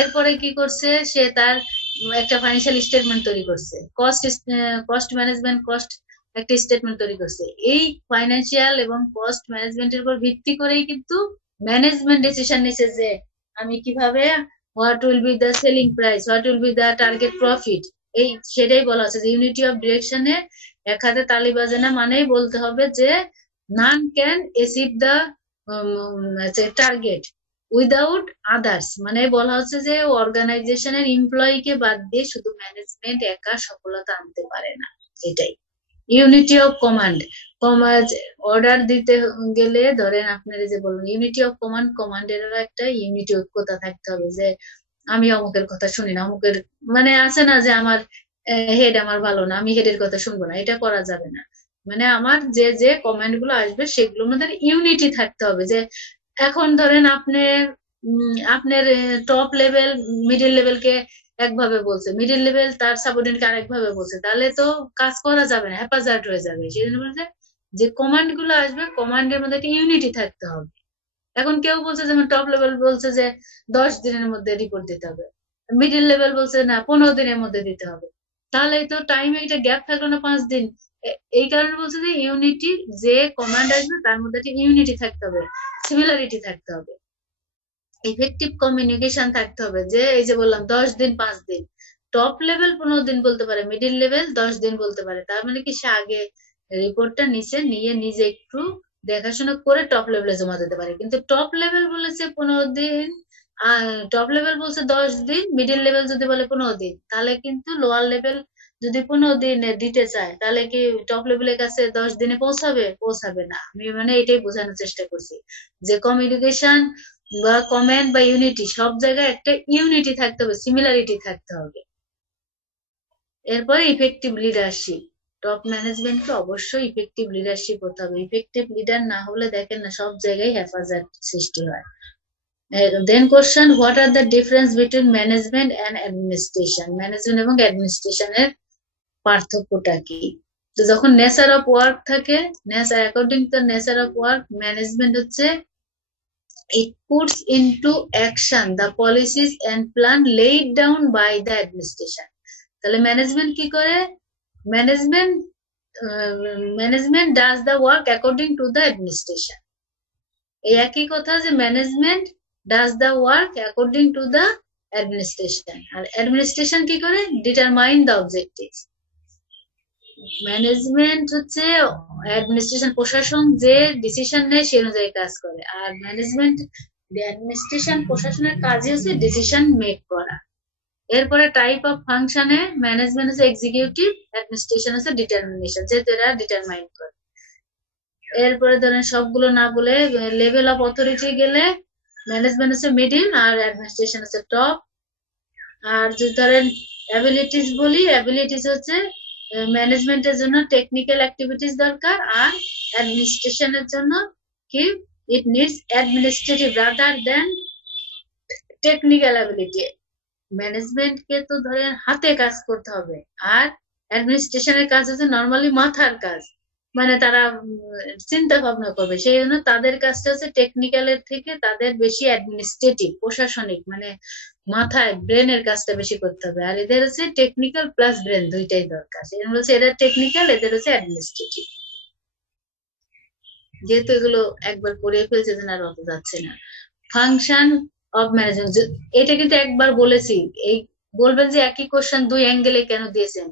এরপরে কি করছে, সে তার একটা ফাইন্যান্সিয়াল স্টেটমেন্ট তৈরি করছে, কস্ট ম্যানেজমেন্ট, কস্ট একটা স্টেটমেন্ট তৈরি করছে। এই ফাইন্যান্সিয়াল এবং কস্ট ম্যানেজমেন্টের উপর ভিত্তি করেই কিন্তু ম্যানেজমেন্ট ডিসিশন নিছে যে আমি কিভাবে, what will be the selling price, what will be the target profit. এই সেটাই বলা হচ্ছে যে ইউনিটি অফ ডিরেকশনে এক হাতে তালি বাজে না মানেই বলতে হবে যে none can achieve the target without others. মানে বলা হচ্ছে যে অর্গানাইজেশনের এমপ্লয়িকে বাদ দিয়ে শুধু ম্যানেজমেন্ট একা সফলতা আনতে পারে না। এটাই ইউনিটি অফ কমান্ড। অর্ডার দিতে গেলে ধরেন আপনারা যে বললেন ইউনিটি অফ কমান্ড, কমান্ডেরও একটা ইউনিটি ঐক্যতা থাকতে হবে যে আমি অমুকের কথা শুনি না, অমুকের মানে আছে না যে আমার হেড আমার ভালো না, আমি হেডের কথা শুনবো না, এটা করা যাবে না। মানে আমার যে যে কমেন্ট গুলো আসবে সেগুলোর মধ্যে ইউনিটি থাকতে হবে। যে এখন ধরেন আপনার টপ লেভেল মিডিল লেভেলকে একভাবে বলছে, মিডিল লেভেল তার সাবঅর্ডিনেটকে আরেকভাবে বলছে, তাহলে তো কাজ করা যাবে না, হ্যাপাজার্ড হয়ে যাবে। সেই জন্য বলছে যে কমান্ড গুলো আসবে কমান্ডের মধ্যে একটা ইউনিটি থাকতে হবে। এখন কেউ বলছে যেমন টপ লেভেল বলছে যে 10 দিনের মধ্যে রিপোর্ট দিতে হবে, মিডিল লেভেল বলছে না 15 দিনের মধ্যে দিতে হবে, তাহলে তো টাইমে একটা গ্যাপ থাকলো না 5 দিন। এই কারণে বলছে যে ইউনিটি, যে কমান্ড আসবে তার মধ্যে একটা ইউনিটি থাকতে হবে, সিমিলারিটি থাকতে হবে, ইফেক্টিভ কমিউনিকেশন থাকতে হবে। যে এই যে বললাম 10 দিন 5 দিন, টপ লেভেল 15 দিন বলতে পারে, মিডিল লেভেল 10 দিন বলতে পারে, তার মানে কি সে আগে রিপোর্টটা নিচে নিয়ে নিজে একটু দেখাশোনা করে টপ লেভেলে জমা দিতে পারে। কিন্তু টপ লেভেল বলেছে 15 দিন, টপ লেভেল বলছে 10 দিন, মিডিল লেভেল যদি বলে 15 দিন, তাহলে কিন্তু লোয়ার লেভেল যদি 15 দিনে দিতে চায় তাহলে কি টপ লেভেলের কাছে 10 দিনে পৌঁছাবে না। আমি মানে এটাই বোঝানোর চেষ্টা করছি যে কমিউনিকেশন বা কমেন্ট বা ইউনিটি, সব জায়গায় একটা ইউনিটি থাকতে হবে, সিমিলারিটি থাকতে হবে। এরপরে ইফেক্টিভ লিডারশিপ, টপ ম্যানেজমেন্টকে অবশ্যই ইফেক্টিভ লিডারশিপ হতে হবে। ইফেক্টিভ লিডার না হলে দেখেন না সব জায়গায় হেফাজত সৃষ্টি হয়। Then question, what are the difference between management and administration. Management এবং অ্যাডমিনিস্ট্রেশনের পার্থক্যটা কি? তো যখন নেচার অফ ওয়ার্ক থাকে, according to nature of work, management হচ্ছে it puts into action the policies and plan laid down by the administration. তাহলে management কি করে? Management does the work according to the administration. এই একই কথা যে management does the work according to the administration, আর administration কি করে? Determine the objectives. ম্যানেজমেন্ট হচ্ছে অ্যাডমিনিস্ট্রেশন, প্রশাসন যে ডিসিশন নেয় সে অনুযায়ী কাজ করে, আর অ্যাডমিনিস্ট্রেশন প্রশাসনের কাজই হচ্ছে ডিসিশন মেক করা। এরপরে টাইপ অফ ফাংশনে ম্যানেজমেন্ট হচ্ছে এক্সিকিউটিভ, অ্যাডমিনিস্ট্রেশন হচ্ছে ডিটারমিনেশন, যেহেতু এরা ডিটারমাইন করে। এরপরে ধরেন সবগুলো না বলে লেভেল অফ অথরিটি গেলে ম্যানেজমেন্ট হচ্ছে মিডিল আর অ্যাডমিনিস্ট্রেশন হচ্ছে টপ। আর যদি ধরেন অ্যাবিলিটিস বলি, অ্যাবিলিটিস হচ্ছে ম্যানেজমেন্টের জন্য টেকনিক্যাল অ্যাক্টিভিটিস দরকার, আর অ্যাডমিনিস্ট্রেশনের জন্য কি it needs administrative rather than technical ability. ম্যানেজমেন্টকে তো ধরেন হাতে কাজ করতে হবে, আর অ্যাডমিনিস্ট্রেশনের কাজ হচ্ছে নর্মালি মাথার কাজ, মানে তারা চিন্তা ভাবনা করবে, সেই জন্য তাদের কাজটা হচ্ছে টেকনিক্যালের থেকে তাদের বেশি অ্যাডমিনিস্ট্রেটিভ, প্রশাসনিক, মানে মাথায় ব্রেনের কাজটা বেশি করতে হবে। আর এদের হচ্ছে টেকনিক্যাল প্লাস ব্রেন দুইটাই দরকার, সেই জন্য হচ্ছে এদের টেকনিক্যাল, এদের হচ্ছে অ্যাডমিনিস্ট্রেটিভ। যেহেতু এগুলো একবার পড়িয়ে ফেলছে যেন আর অত যাচ্ছে না। ফাংশন অফ ম্যানেজমেন্ট, এটা কিন্তু একবার বলেছি, এই বলবেন যে একই কোশ্চেন দুই অ্যাঙ্গেলে কেন দিয়েছেন?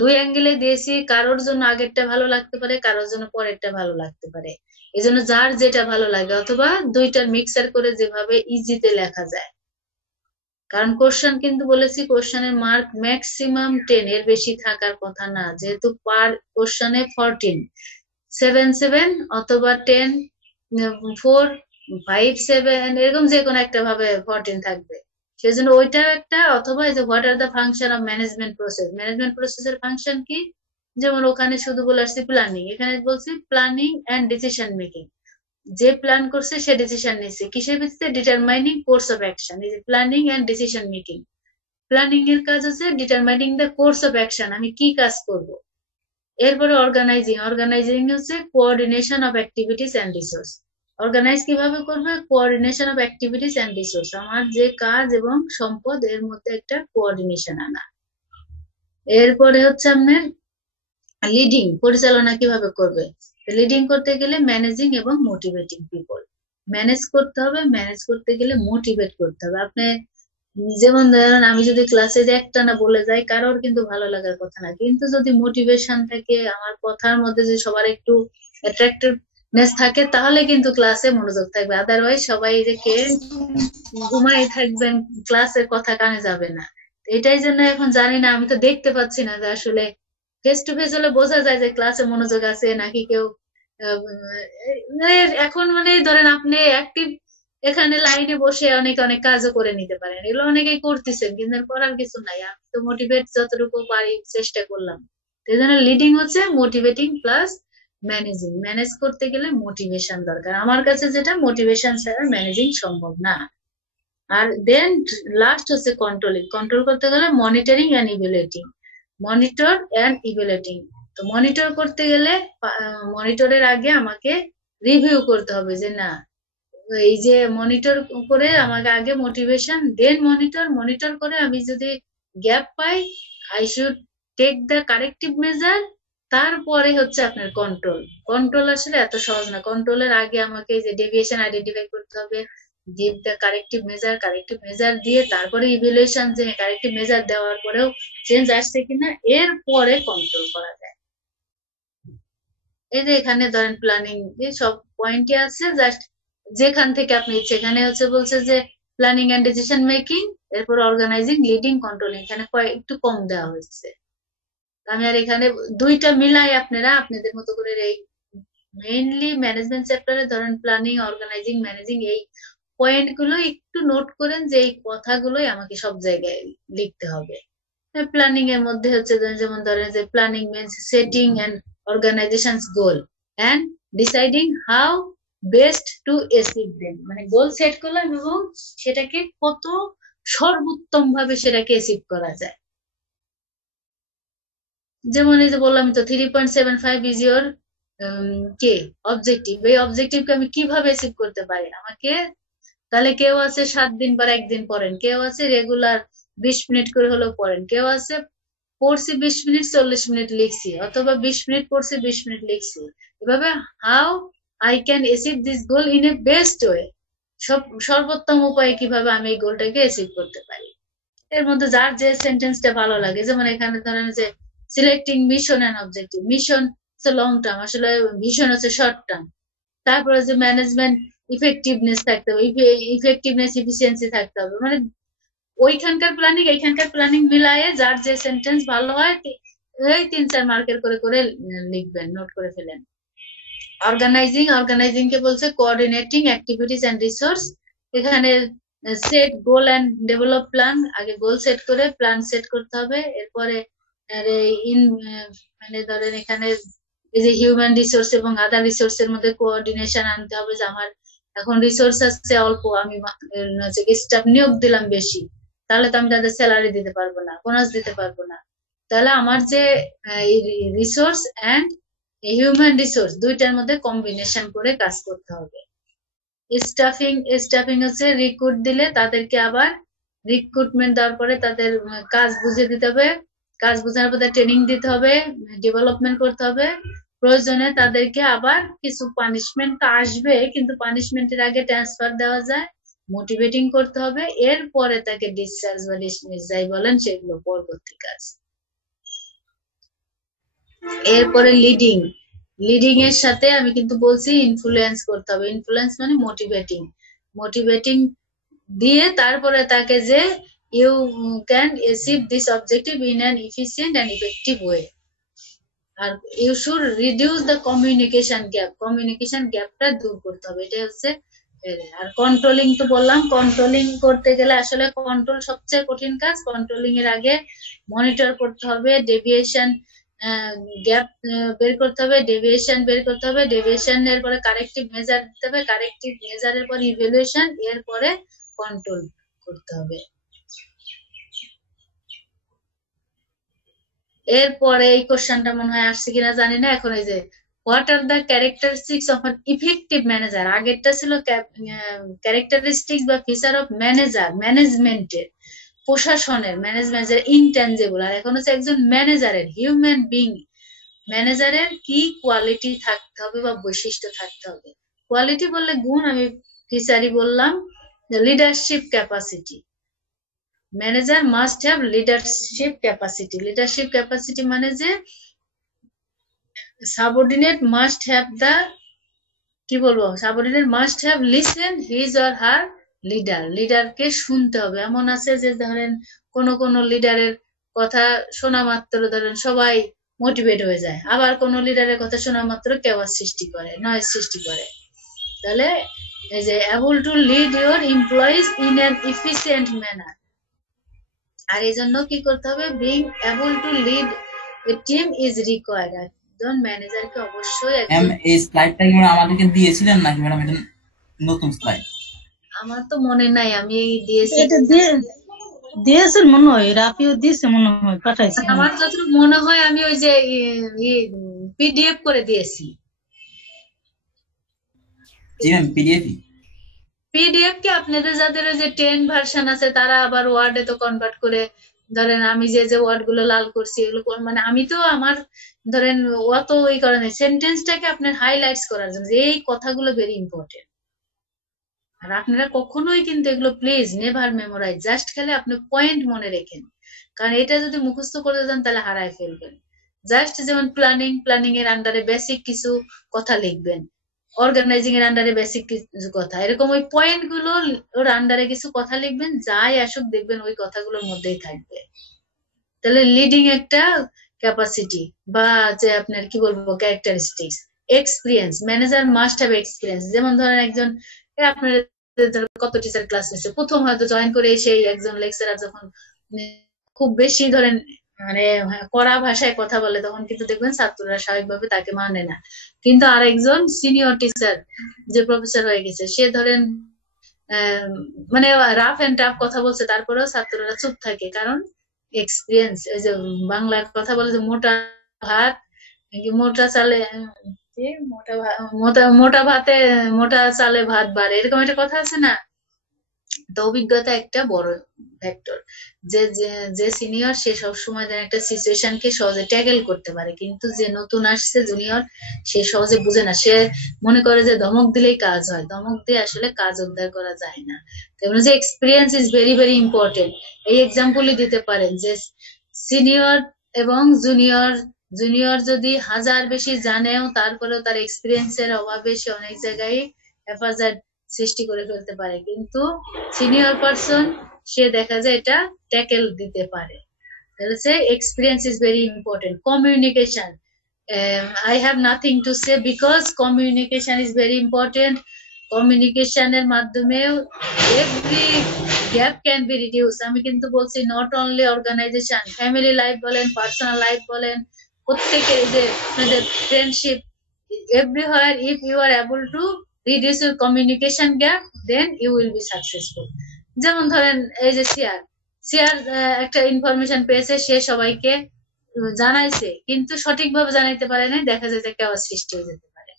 দুই অ্যাঙ্গেলে দিয়েছি, কারোর জন্য আগেরটা ভালো লাগতে পারে, কারোর জন্য পরেরটা ভালো লাগতে পারে, এই জন্য যার যেটা ভালো লাগে, অথবা দুইটার মিক্সার করে যেভাবে ইজিতে লেখা যায়। কারণ কোশ্চেন কিন্তু বলেছি কোশ্চেনের মার্ক ম্যাক্সিমাম 10, এর বেশি থাকার কথা না, যেহেতু পার কোশ্চেনে 14, 7 7 অথবা 10 4 5 7 এরকম যে কোনো একটা ভাবে 14 থাকবে। সেজন্য ওইটা একটা, অথবা এই যে what are the function of management process, management প্রসেসের ফাংশন কি, যেমন ওখানে শুধু বলে আসছি প্ল্যানিং, এখানে বলছি প্ল্যানিং এন্ড ডিসিশন মেকিং। যে প্ল্যান করছে সে ডিসিশন নিচ্ছে কিসের ভিত্তিতে, ডিটারমাইনিং কোর্স অফ অ্যাকশন। এই যে planning and decision making, planning এর কাজ হচ্ছে determining the course of action, আমি কি কাজ করব। এরপরে অর্গানাইজিং, অর্গানাইজিং হচ্ছে coordination of activities and resource. Organize কিভাবে করবে, coordination of activities and resource, আমার যে কাজ এবং সম্পদ এর মধ্যে একটা কোঅর্ডিনেশন আনা। এরপরে হচ্ছে আপনার লিডিং, পরিচালনা কিভাবে করবে। লিডিং করতে গেলে ম্যানেজিং এবং মোটিভেটিং পিপল, ম্যানেজ করতে হবে, ম্যানেজ করতে গেলে মোটিভেট করতে হবে। আপনি যেমন ধরেন আমি যদি ক্লাসে একটানা বলে যাই, কারোর কিন্তু ভালো লাগার কথা না, কিন্তু যদি মোটিভেশন থাকে, আমার কথার মধ্যে যে সবার একটু অ্যাট্রাক্টিভনেস থাকে, তাহলে কিন্তু ক্লাসে মনোযোগ থাকবে। আদারওয়াইজ সবাই যে কে ঘুমাই থাকবেন, ক্লাসের কথা কানে যাবে না। এটাই জন্য এখন জানি না, আমি তো দেখতে পাচ্ছি না যে আসলে ফেস টু ফেস হলে বোঝা যায় যে ক্লাসে মনোযোগ আছে নাকি কেউ এখন মানে ধরেন আপনি অ্যাক্টিভ, এখানে লাইনে বসে অনেকে অনেক কাজও করে নিতে পারেন, এগুলো অনেকেই করতেছেন, কিন্তু করার কিছু নাই। আমি তো মোটিভেট যতটুকু পারি চেষ্টা করলাম। এই জন্য লিডিং হচ্ছে মোটিভেটিং প্লাস ম্যানেজিং। ম্যানেজ করতে গেলে মোটিভেশন দরকার, আমার কাছে যেটা মোটিভেশন ছাড়া ম্যানেজিং সম্ভব না। আর দেন লাস্ট হচ্ছে কন্ট্রোলিং, কন্ট্রোল করতে গেলে monitoring and evaluating, monitor and evaluating. তো মনিটর করতে গেলে মনিটরের আগে আমাকে রিভিউ করতে হবে যে না, এই যে মনিটর করে আমাকে আগে মোটিভেশন, দেন মনিটর, মনিটর করে আমি যদি গ্যাপ পাই I should take the corrective measure, তারপরে হচ্ছে আপনার কন্ট্রোল। কন্ট্রোল আসলে এত সহজ না, কন্ট্রোলের আগে আমাকে যে ডেভিয়েশন আইডেন্টিফাই করতে হবে, give the corrective measure, corrective measure দিয়ে তারপরে ইভ্যালুয়েশন, যে কারেক্টিভ মেজার দেওয়ার পরেও চেঞ্জ আসছে কিনা, এরপরে কন্ট্রোল করা যায়। এই যে এখানে ধরেন প্ল্যানিং সব পয়েন্টই আছে, জাস্ট যেখান থেকে আপনি ইচ্ছে, এখানে হচ্ছে বলছে যে প্ল্যানিং এন্ড ডিসিশন মেকিং, এরপর অর্গানাইজিং, লিডিং, কন্ট্রোলিং, এখানে একটু কম দেওয়া হয়েছে। আমি আর এখানে দুইটা মিলাই আপনারা আপনাদের মতো করে, এই মেইনলি ম্যানেজমেন্ট চ্যাপ্টারে ধরেন প্ল্যানিং, অর্গানাইজিং, ম্যানেজিং, এই পয়েন্ট গুলো একটু নোট করেন যে এই কথাগুলোই আমাকে সব জায়গায় লিখতে হবে। প্ল্যানিং এর মধ্যে হচ্ছে যেমন ধরেন যে planning means setting and organization's goal and deciding how best to achieve them, মানে গোল সেট করলাম এবং সেটাকে কত সর্বোত্তম ভাবে সেটাকে অ্যাচিভ করা যায়। যেমন এই যে বললাম তো 3.75 ইজ ইয়োর কে অবজেক্টিভ, এই অবজেক্টিভকে আমি কিভাবে অ্যাচিভ করতে পারি, আমাকে তাহলে কেউ আছে 7 দিন পর একদিন পড়েন, কেউ আছে রেগুলার 20 মিনিট করে হলেও পড়েন, কেউ আছে পড়ছি 20 মিনিট 40 মিনিট লিখছি, অথবা 20 মিনিট পড়ছি 20 মিনিট লিখছি। এভাবে how I can achieve this goal in a best way, সর্বোত্তম উপায়ে কিভাবে আমি এই গোলটাকে অ্যাচিভ করতে পারি। এর মধ্যে যার যে সেন্টেন্সটা ভালো লাগে, যেমন এখানে ধরেন যে selecting mission and objective, mission হচ্ছে লং টার্ম, আসলে ভিশন হচ্ছে শর্ট টার্ম। তারপরে যে ম্যানেজমেন্ট ইফেক্টিভনেস থাকতে হবে, ইফেক্টিভনেস ইফিসিয়েন্সি থাকতে হবে, মানে ওইখানকার প্ল্যানিং এইখানকার প্ল্যানিং মিলায়ে যার যে সেন্টেন্স ভালো হয় এই 3-4 মার্কের করে করে লিখবেন, নোট করে ফেলেন। অর্গানাইজিং, অর্গানাইজিং কে বলছে কোঅর্ডিনেটিং অ্যাক্টিভিটিস এন্ড রিসোর্স। এখানে set goal and develop plan, আগে গোল সেট করে প্ল্যান সেট করতে হবে, এরপরে মানে ধরেন এখানে এই যে হিউম্যান রিসোর্স এবং আদার রিসোর্স এর মধ্যে কোঅর্ডিনেশন আনতে হবে, যে আমার এখন রিসোর্স আছে অল্প, আমি স্টাফ নিয়োগ দিলাম বেশি, তাহলে তো আমি তাদের স্যালারি দিতে পারবো না, বোনাস দিতে পারবো না। তাহলে আমার যে রিসোর্স এন্ড হিউম্যান রিসোর্স দুইটার মধ্যে কম্বিনেশন করে কাজ করতে হবে। স্টাফিং, স্টাফিং হচ্ছে রিক্রুট দিলে তাদেরকে আবার রিক্রুটমেন্ট দেওয়ার পরে তাদের কাজ বুঝিয়ে দিতে হবে, কাজ বোঝানোর পরে ট্রেনিং দিতে হবে, ডেভেলপমেন্ট করতে হবে, প্রয়োজনে তাদেরকে আবার কিছু পানিশমেন্ট আসবে, কিন্তু পানিশমেন্টের আগে ট্রান্সফার দেওয়া যায়, মোটিভেটিং করতে হবে, এরপরে তাকে ডিসচার্জ বা ডিসমিস যাই বলেন সেগুলো পরবর্তী কাজ। এরপরে লিডিং, লিডিং এর সাথে আমি কিন্তু বলছি ইনফ্লুয়েন্স করতে হবে, ইনফ্লুয়েন্স মানে মোটিভেটিং, মোটিভেটিং দিয়ে তারপরে তাকে যে you can achieve this objective in an efficient and effective way. R you should reduce the communication গ্যাপটা দূর করতে হবে, এটা হচ্ছে আর কন্ট্রোলিং তো বললাম, কন্ট্রোলিং করতে গেলে আসলে কন্ট্রোল সবচেয়ে কঠিন কাজ। কন্ট্রোলিং এর আগে মনিটর করতে হবে, ডেভিয়েশন গ্যাপ বের করতে হবে, ডেভিয়েশন বের করতে হবে, ডেভিয়েশন এর পরে কারেক্টিভ মেজার দিতে হবে, কারেক্টিভ মেজারের পরে ইভ্যালুয়েশন, এরপরে কন্ট্রোল করতে হবে। এরপরে এই কোশ্চেনটা মনে হয় আসছে কিনা জানি না। এখন এই যে what are the characteristics of an effective manager, আগেরটা ছিল ক্যারেক্টারিস্টিক্স বা ফিচার অফ ম্যানেজার, ম্যানেজমেন্টের, প্রশাসনের, ম্যানেজমেন্টের ইনট্যাঞ্জেবল। আর এখন হচ্ছে একজন ম্যানেজারের, হিউম্যান বিং ম্যানেজারের কি কোয়ালিটি থাকতে হবে বা বৈশিষ্ট্য থাকতে হবে। কোয়ালিটি বললে গুণ, আমি ফিচারই বললাম। Leadership capacity, manager must have leadership capacity. Leadership capacity মানে যে সাবঅর্ডিনেট মাস্ট হ্যাভ দ্য, কি বলবো, subordinate must have listen his or her leader. লিডারকে শুনতে হবে। এমন আছে যে ধরেন কোন লিডারের কথা শোনা মাত্র ধরেন সবাই মোটিভেট হয়ে যায়, আবার কোন লিডারের কথা শোনা মাত্র কেওয়াস সৃষ্টি করে, নয়েজ সৃষ্টি করে। তাহলে এই যে able to lead your employees in an efficient manner. আর এই জন্য কি করতে হবে, being able to lead a team is required. একজন ম্যানেজারকে অবশ্যই ম্যাম এই স্লাইডটা কি আমাদেরকে দিয়েছিলেন নাকি ম্যাডাম এটা নতুন স্লাইড? আমার তো মনে নাই, আমি দিয়েছি। এটা দিয়েছেন মনে হয়, রাফিও দিয়েছে মনে হয়, পাঠাইছে। আমার যতটুকু মনে হয় আমি ওই যে পিডিএফ করে দিয়েছি। জি ম্যাম পিডিএফ কি আপনাদের যাদের ওই যে 10 ভার্সন আছে তারা আবার ওয়ার্ডে তো কনভার্ট করে, ধরেন আমি যে ওয়ার্ড গুলো লাল করছি এগুলো মানে আমি তো আমার ধরেন অত ওই করে নাই, সেন্টেন্সটাকে আপনার হাইলাইটস করার জন্য যে এই কথাগুলো ভেরি ইম্পর্টেন্ট। আর আপনারা কখনোই কিন্তু এগুলো প্লিজ নেভার মেমোরাইজ, জাস্ট খালি আপনি পয়েন্ট মনে রেখেন, কারণ এটা যদি মুখস্থ করতে যান তাহলে হারায় ফেলবেন। জাস্ট যেমন প্ল্যানিং এর আন্ডারে বেসিক কিছু কথা লিখবেন, অর্গানাইজিং এর আন্ডারে বেসিক কিছু কথা, এরকম ওই পয়েন্ট গুলো ওর আন্ডারে কিছু কথা লিখবেন, যাই আসুক দেখবেন ওই কথাগুলোর মধ্যেই থাকবে। তাহলে লিডিং একটা ক্যাপাসিটি বা যে আপনার কি বলবো characteristics. Experience, manager must have experience. যেমন ধরেন একজন আপনার কত টিচার ক্লাস নিচ্ছে, প্রথম হয়তো জয়েন করে সেই একজন লেকচারার যখন খুব বেশি ধরেন মানে কড়া ভাষায় কথা বলে তখন কিন্তু দেখবেন ছাত্ররা স্বাভাবিকভাবে তাকে মানে না। কিন্তু আরেকজন সিনিয়র টিচার যে প্রফেসর হয়ে গেছে সে ধরেন মানে রাফ এন্ড টাফ কথা বলছে, তারপরেও ছাত্ররা চুপ থাকে, কারণ এক্সপিরিয়েন্স। এই যে বাংলায় কথা বলে যে মোটা ভাত মোটা চালে, মোটা ভাতে মোটা চালে ভাত বাড়ে, এরকম একটা কথা আছে না। তো অভিজ্ঞতা একটা বড় ফ্যাক্টর। যে সিনিয়র সে সবসময় একটা সিচুয়েশনকে সহজে ট্যাকেল করতে পারে, কিন্তু যে নতুন আসছে জুনিয়র সে সহজে বুঝে না, সে মনে করে যে ধমক দিলেই কাজ হয়, ধমক দিয়ে আসলে কাজ উদ্ধার করা যায় না। তেমন যে experience is very very important. এই এক্সাম্পলই দিতে পারেন যে সিনিয়র এবং জুনিয়র যদি হাজার বেশি জানেও তারপরেও তার এক্সপিরিয়েন্সের অভাবে সে অনেক জায়গায় হেফাজত সৃষ্টি করে ফেলতে পারে, কিন্তু সিনিয়র পারসন সে দেখা যায় এটা ট্যাকেল দিতে পারে। তাহলে সে experience is very important. Communication, I have nothing to say because communication is very important. কমিউনিকেশনের মাধ্যমে every gap can be reduce. আমি কিন্তু বলছি not only organization, family life বলেন, পার্সোনাল লাইফ বলেন, প্রত্যেকের যে আপনাদের friendship, everywhere if you are able to reduce your communication gap then you will be successful. যেমন ধরেন এই যে সিয়ার একটা ইনফরমেশন পেয়েছে, সে সবাইকে জানাইছে কিন্তু সঠিকভাবে জানাইতে পারে না, দেখা যায় যে কেওয়াস সৃষ্টি হয়ে যেতে পারে।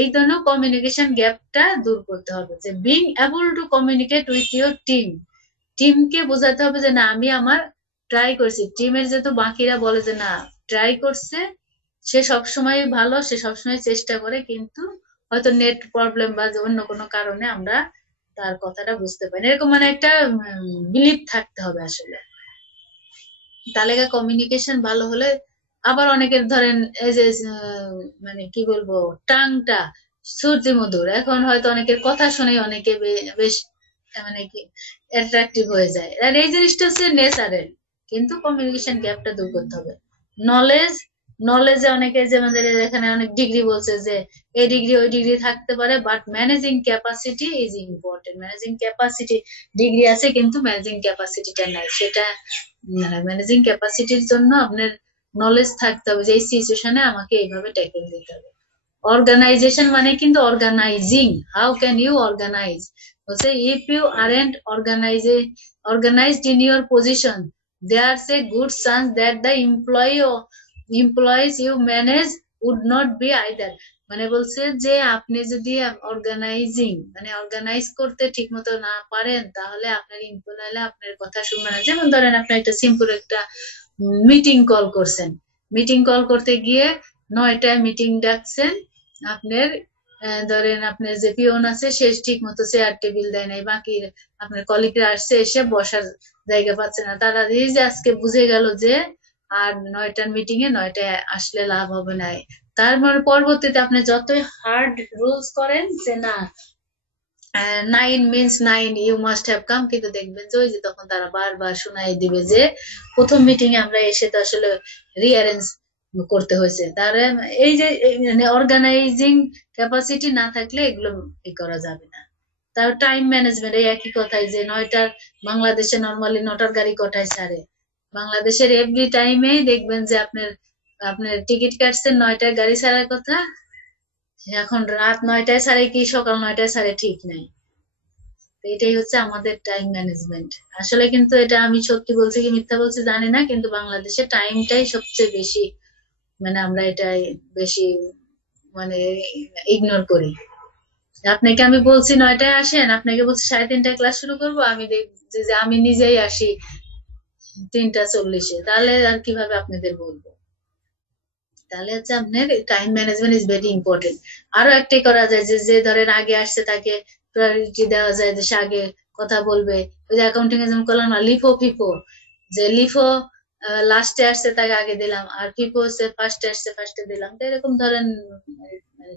এই জন্য কমিউনিকেশন গ্যাপটা দূর করতে হবে, যে being able to communicate with your টিমকে বোঝাতে হবে যে না আমি আমার ট্রাই করছি। টিমের যেহেতু বাকিরা বলে যে না ট্রাই করছে, সে সবসময় ভালো, সে সবসময় চেষ্টা করে, কিন্তু হয়তো নেট প্রবলেম বা অন্য কোনো কারণে আমরা তার কথাটা বুঝতে পারি, এরকম মানে একটা বিলিভ থাকতে হবে আসলে। তাহলে কমিউনিকেশন ভালো হলে আবার অনেকের ধরেন এই যে মানে কি বলবো টাংটা শ্রুতি মধুর, এখন হয়তো অনেকের কথা শুনে অনেকে বেশ মানে কি অ্যাট্রাকটিভ হয়ে যায়। আর এই জিনিসটা হচ্ছে নেচারের, কিন্তু কমিউনিকেশন গ্যাপটা দূর করতে হবে। নলেজে অনেকে যে আমাদের এখানে অনেক ডিগ্রি বলছে যে এই ডিগ্রি ওই ডিগ্রি থাকতে পারে, but managing capacity is important. Managing capacity degree আছে কিন্তু ম্যানেজিং ক্যাপাসিটিটা নাই, সেটা ম্যানেজিং ক্যাপাসিটির জন্য আপনার নলেজ থাকতে হবে যে এই সিচুয়েশনে আমাকে এইভাবে ট্যাকেল দিতে হবে। অর্গানাইজেশন মানে কিন্তু organizing, how can you organize বলছে if you aren't organized in your position, there's a good chance that the employees you manage would not be either। মানে বলছে যে আপনি যদি অর্গানাইজিং মানে অর্গানাইজ করতে ঠিক মতো না পারেন, তাহলে আপনার এমপ্লয়িরা আপনার কথা শুনবে না। যেমন ধরেন আপনি একটা সিম্পল একটা মিটিং কল করছেন, মিটিং কল করতে গিয়ে 9টায় মিটিং ডাকছেন, আপনার ধরেন আপনার যে পিয়ন আছে সে ঠিক মতো চেয়ার টেবিল দেয় নাই, বাকি আপনার কলিগরা আসছে এসে বসার জায়গা পাচ্ছে না। তারা এই যে আজকে বুঝে গেল যে আর 9টার মিটিং এ 9টায় আসলে লাভ হবে না। তার মানে পরবর্তীতে আপনি যতই হার্ড রুলস করেন যে না 9 means 9 you must have come, কিন্তু দেখবেন যে ওই যে তখন তারা বারবার শোনাই দিবে যে প্রথম মিটিং এ আমরা এসে তো আসলে রিঅ্যারেঞ্জ করতে হয়েছে। তার এই যে অর্গানাইজিং ক্যাপাসিটি না থাকলে এগুলো করা যাবে না। তার টাইম ম্যানেজমেন্ট এই একই কথাই যে 9টার বাংলাদেশে নরমালি 9টার গাড়ি কটায় ছাড়ে, বাংলাদেশের এভরি টাইমেই দেখবেন যে আপনার টিকিট কাটছেন 9টায় গাড়ি ছাড়ার কথা, এখন রাত 9টায় ছাড়ে কি সকাল 9টায় ছাড়ে ঠিক নাই। এটাই হচ্ছে আমাদের টাইম ম্যানেজমেন্ট। আসলে কিন্তু এটা আমি সত্যি বলছি কি মিথ্যা বলছি জানি না, কিন্তু বাংলাদেশে টাইমটাই সবচেয়ে বেশি মানে আমরা এটাই বেশি মানে ইগনোর করি। আপনাকে আমি বলছি 9টায় আসেন, আপনাকে বলছি 3:30টায় ক্লাস শুরু করবো, আমি দেখছি যে আমি নিজেই আসি 3:40-এ, তাহলে আর কিভাবে আপনাদের বলবো? তাহলে হচ্ছে আপনার time management is very important. আরো একটাই করা যায় যে ধরেন আগে আসছে তাকে প্রায়োরিটি দেওয়া যায়, যে সে আগে কথা বলবে। ওই যে অ্যাকাউন্টিং এ যেমন করলাম না লিফো, যে লিফো লাস্টে আসছে তাকে আগে দিলাম, আর ফিফো হচ্ছে ফার্স্টে আসছে ফার্স্টে দিলাম। তো এরকম ধরেন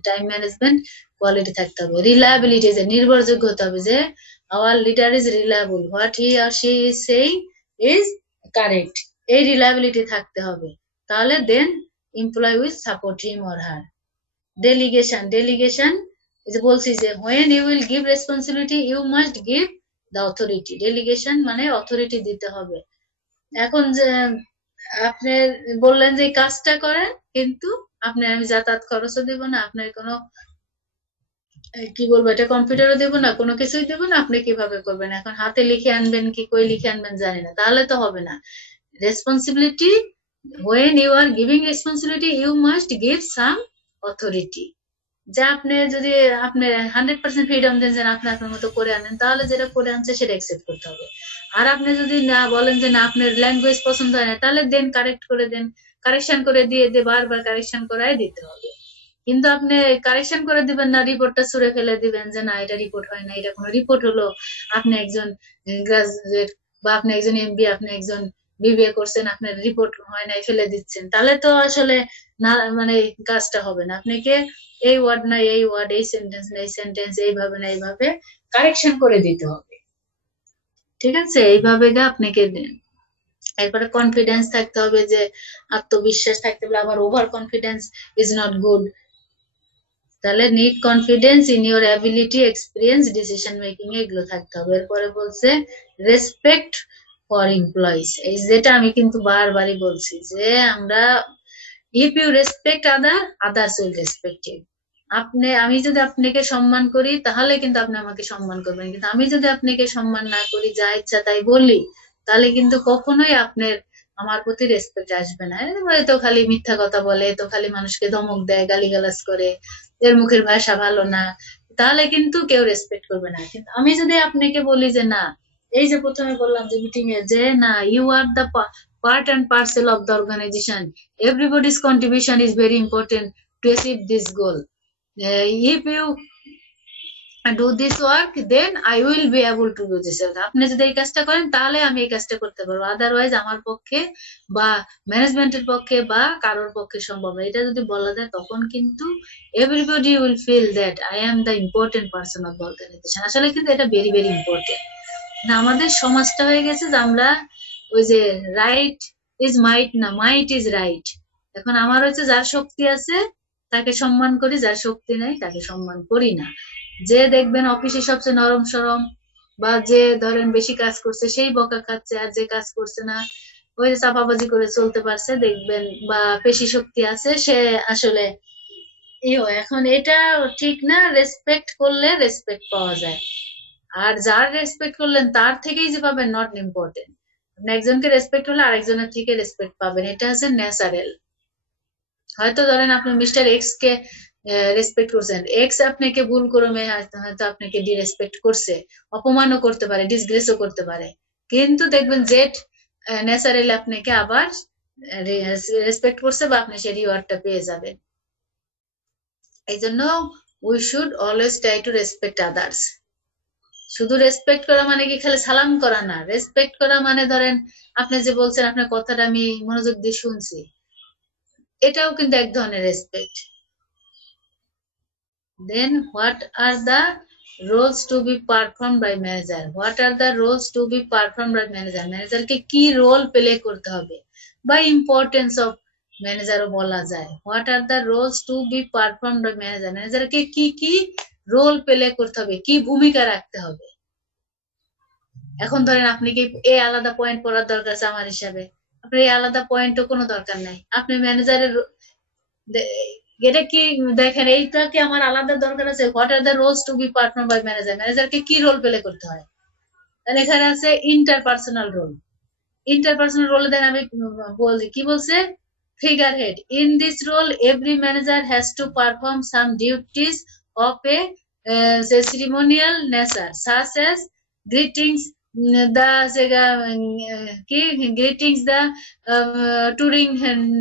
টাইম ম্যানেজমেন্ট কোয়ালিটি থাকতে হবে। রিলায়েবিলিটি, যে নির্ভরযোগ্য হতে হবে, যে our leader is reliable, what he or she is saying is correct, এই রিলায়েবিলিটি থাকতে হবে। তাহলে দেন employee will support him or her। delegation যে বলছি যে when you will give responsibility you must give the authority। delegation মানে authority দিতে হবে। এখন যে আপনি বললেন যে কাজটা করেন, কিন্তু আপনি আমি যাতায়াত খরচও দেব না, আপনার কোনো কি বলবো এটা কম্পিউটারও দেবো না, কোনো কিছুই দেবো না, আপনি কিভাবে করবেন? এখন হাতে লিখে আনবেন কি কই লিখে আনবেন জানি না, তাহলে তো হবে না। Responsibility, when you are giving responsibility you must give some authority। যে আপনি যদি আপনি 100% ফ্রিডম দেন যে আপনি আপনার মতো করে আনেন, তাহলে যেটা করে আনছে সেটা অ্যাকসেপ্ট করতে হবে। আর আপনি যদি না বলেন যে না আপনার ল্যাঙ্গুয়েজ পছন্দ হয় না, তাহলে দেন কারেক্ট করে দেন, কারেকশন করে দিয়ে বারবার কারেকশন করাই দিতে হবে। কিন্তু আপনি কারেকশন করে দিবেন না, রিপোর্টটা ছুড়ে ফেলে দিবেন যে না এটা রিপোর্ট হয় না, এটা কোনো রিপোর্ট হলো? আপনি একজন গ্রাজুয়েট বা আপনি একজন এমবি, আপনি একজন বিবিএ করছেন, আপনার রিপোর্ট হয় নাই ফেলে দিচ্ছেন, তাহলে তো আসলে না মানে কাজটা হবে না। আপনাকে এই ওয়ার্ড না এই ওয়ার্ড, এই সেন্টেন্স না এই সেন্টেন্স, এইভাবে না এইভাবে কারেকশন করে দিতে হবে। ঠিক আছে, এইভাবে আপনাকে এরপরে কনফিডেন্স থাকতে হবে, যে আত্মবিশ্বাস থাকতে হবে। আবার over confidence is not good. তাহলে need confidence in your ability, experience, decision making, এগুলো থাকতে হবে। এরপরে বলছে রেসপেক্ট ফর এমপ্লয়িজ, এই যেটা আমি কিন্তু বারবারই বলছি যে আমরা if you respect others will respect you. আমি যদি আপনাকে সম্মান করি তাহলে কিন্তু আপনি আমাকে সম্মান করবেন, কিন্তু আমি যদি আপনাকে সম্মান না করি, যা ইচ্ছা তাই বলি, তাহলে কিন্তু কখনোই আপনার আমার প্রতি রেসপেক্ট আসবে না। তো খালি মিথ্যা কথা বলে, তো খালি মানুষকে ধমক দেয়, গালিগালাজ করে, এর মুখের ভাষা ভালো না, তাহলে কিন্তু কেউ রেসপেক্ট করবে না। কিন্তু আমি যদি আপনাকে বলি যে না, এই যে প্রথমে বললাম যে মিটিং এ যে না you are the part and parcel of the organization, everybody's contribution is very important to achieve this goal। do this work, then I will be able to do this work. আপনি যদি এই কাজটা করেন তাহলে আমি এই কাজটা করতে পারবো, আদারওয়াইজ আমার পক্ষে বা ম্যানেজমেন্টের পক্ষে বা কারোর পক্ষে সম্ভব না। এটা যদি বলা যায় তখন কিন্তু everybody will feel that I am the important person of the organization। আসলে কিন্তু এটা ভেরি ভেরি ইম্পর্টেন্ট। না, আমাদের সমাজটা হয়ে গেছে যে আমরা ওই যে রাইট ইজ মাইট না, মাইট ইজ রাইট। এখন আমার হচ্ছে যার শক্তি আছে তাকে সম্মান করি, যার শক্তি নাই তাকে সম্মান করি না। যে দেখবেন অফিসে সবচেয়ে নরম সরম বা যে ধরেন বেশি কাজ করছে সেই বকা খাচ্ছে, আর যে কাজ করছে না ওই চাপাবাজি করে চলতে পারছে দেখবেন, বা পেশি শক্তি আছে সে আসলে এখন এটা ঠিক না। রেসপেক্ট করলে রেসপেক্ট পাওয়া যায়, আর যার রেসপেক্ট করলেন তার থেকেই যে পাবেন নট ইম্পর্টেন্ট। আপনি একজনকে রেসপেক্ট করলে আরেকজনের থেকে রেসপেক্ট পাবেন, এটা হচ্ছে ন্যাচারাল। হয়তো ধরেন আপনি মিস্টার এক্স কে রেসপেক্ট করছেন, এক্স আপনাকে ভুল ক্রমে হয়তো আপনাকে ডিরেসপেক্ট করছে, অপমানও করতে পারে, ডিসগ্রেসও করতে পারে, কিন্তু দেখবেন জেড ন্যাচারালি আপনাকে আবার রেসপেক্ট করছে বা আপনি সেই রিওয়ার্ডটা পেয়ে যাবেন। এই জন্য we should always try to respect others. শুধু রেসপেক্ট করা মানে কি খালি সালাম করা না, রেসপেক্ট করা মানে ধরেন আপনি যে বলছেন আপনার কথাটা আমি মনোযোগ দিয়ে শুনছি, এটাও কিন্তু এক ধরনের respect. Then what are the roles to be performed by manager? What are the roles to be performed by manager? Manager কে কি রোল প্লে করতে হবে বা ইম্পর্টেন্স অফ ম্যানেজারও বলা যায়। What are the roles to be performed by manager? Manager কে কি কি role play করতে হবে, কি ভূমিকা রাখতে হবে। এখন ধরেন আপনি কি এই আলাদা পয়েন্ট পড়ার দরকার আছে আমার হিসাবে, আপনার এই আলাদা পয়েন্টও কোনো দরকার নাই। আপনি ম্যানেজারের এটা কি দেখেন, এইটা কি আমার আলাদা দরকার আছে? What are the roles to be perform by manager? ম্যানেজারকে কি রোল প্লে করতে হয়? তাহলে এখানে আছে ইন্টারপার্সোনাল রোল। ইন্টারপার্সোনাল রোলে দেন আমি বলছি কি বলছে, figure head. In this role every manager has to perform some duties of a ceremonial nature such as greetings greetings the touring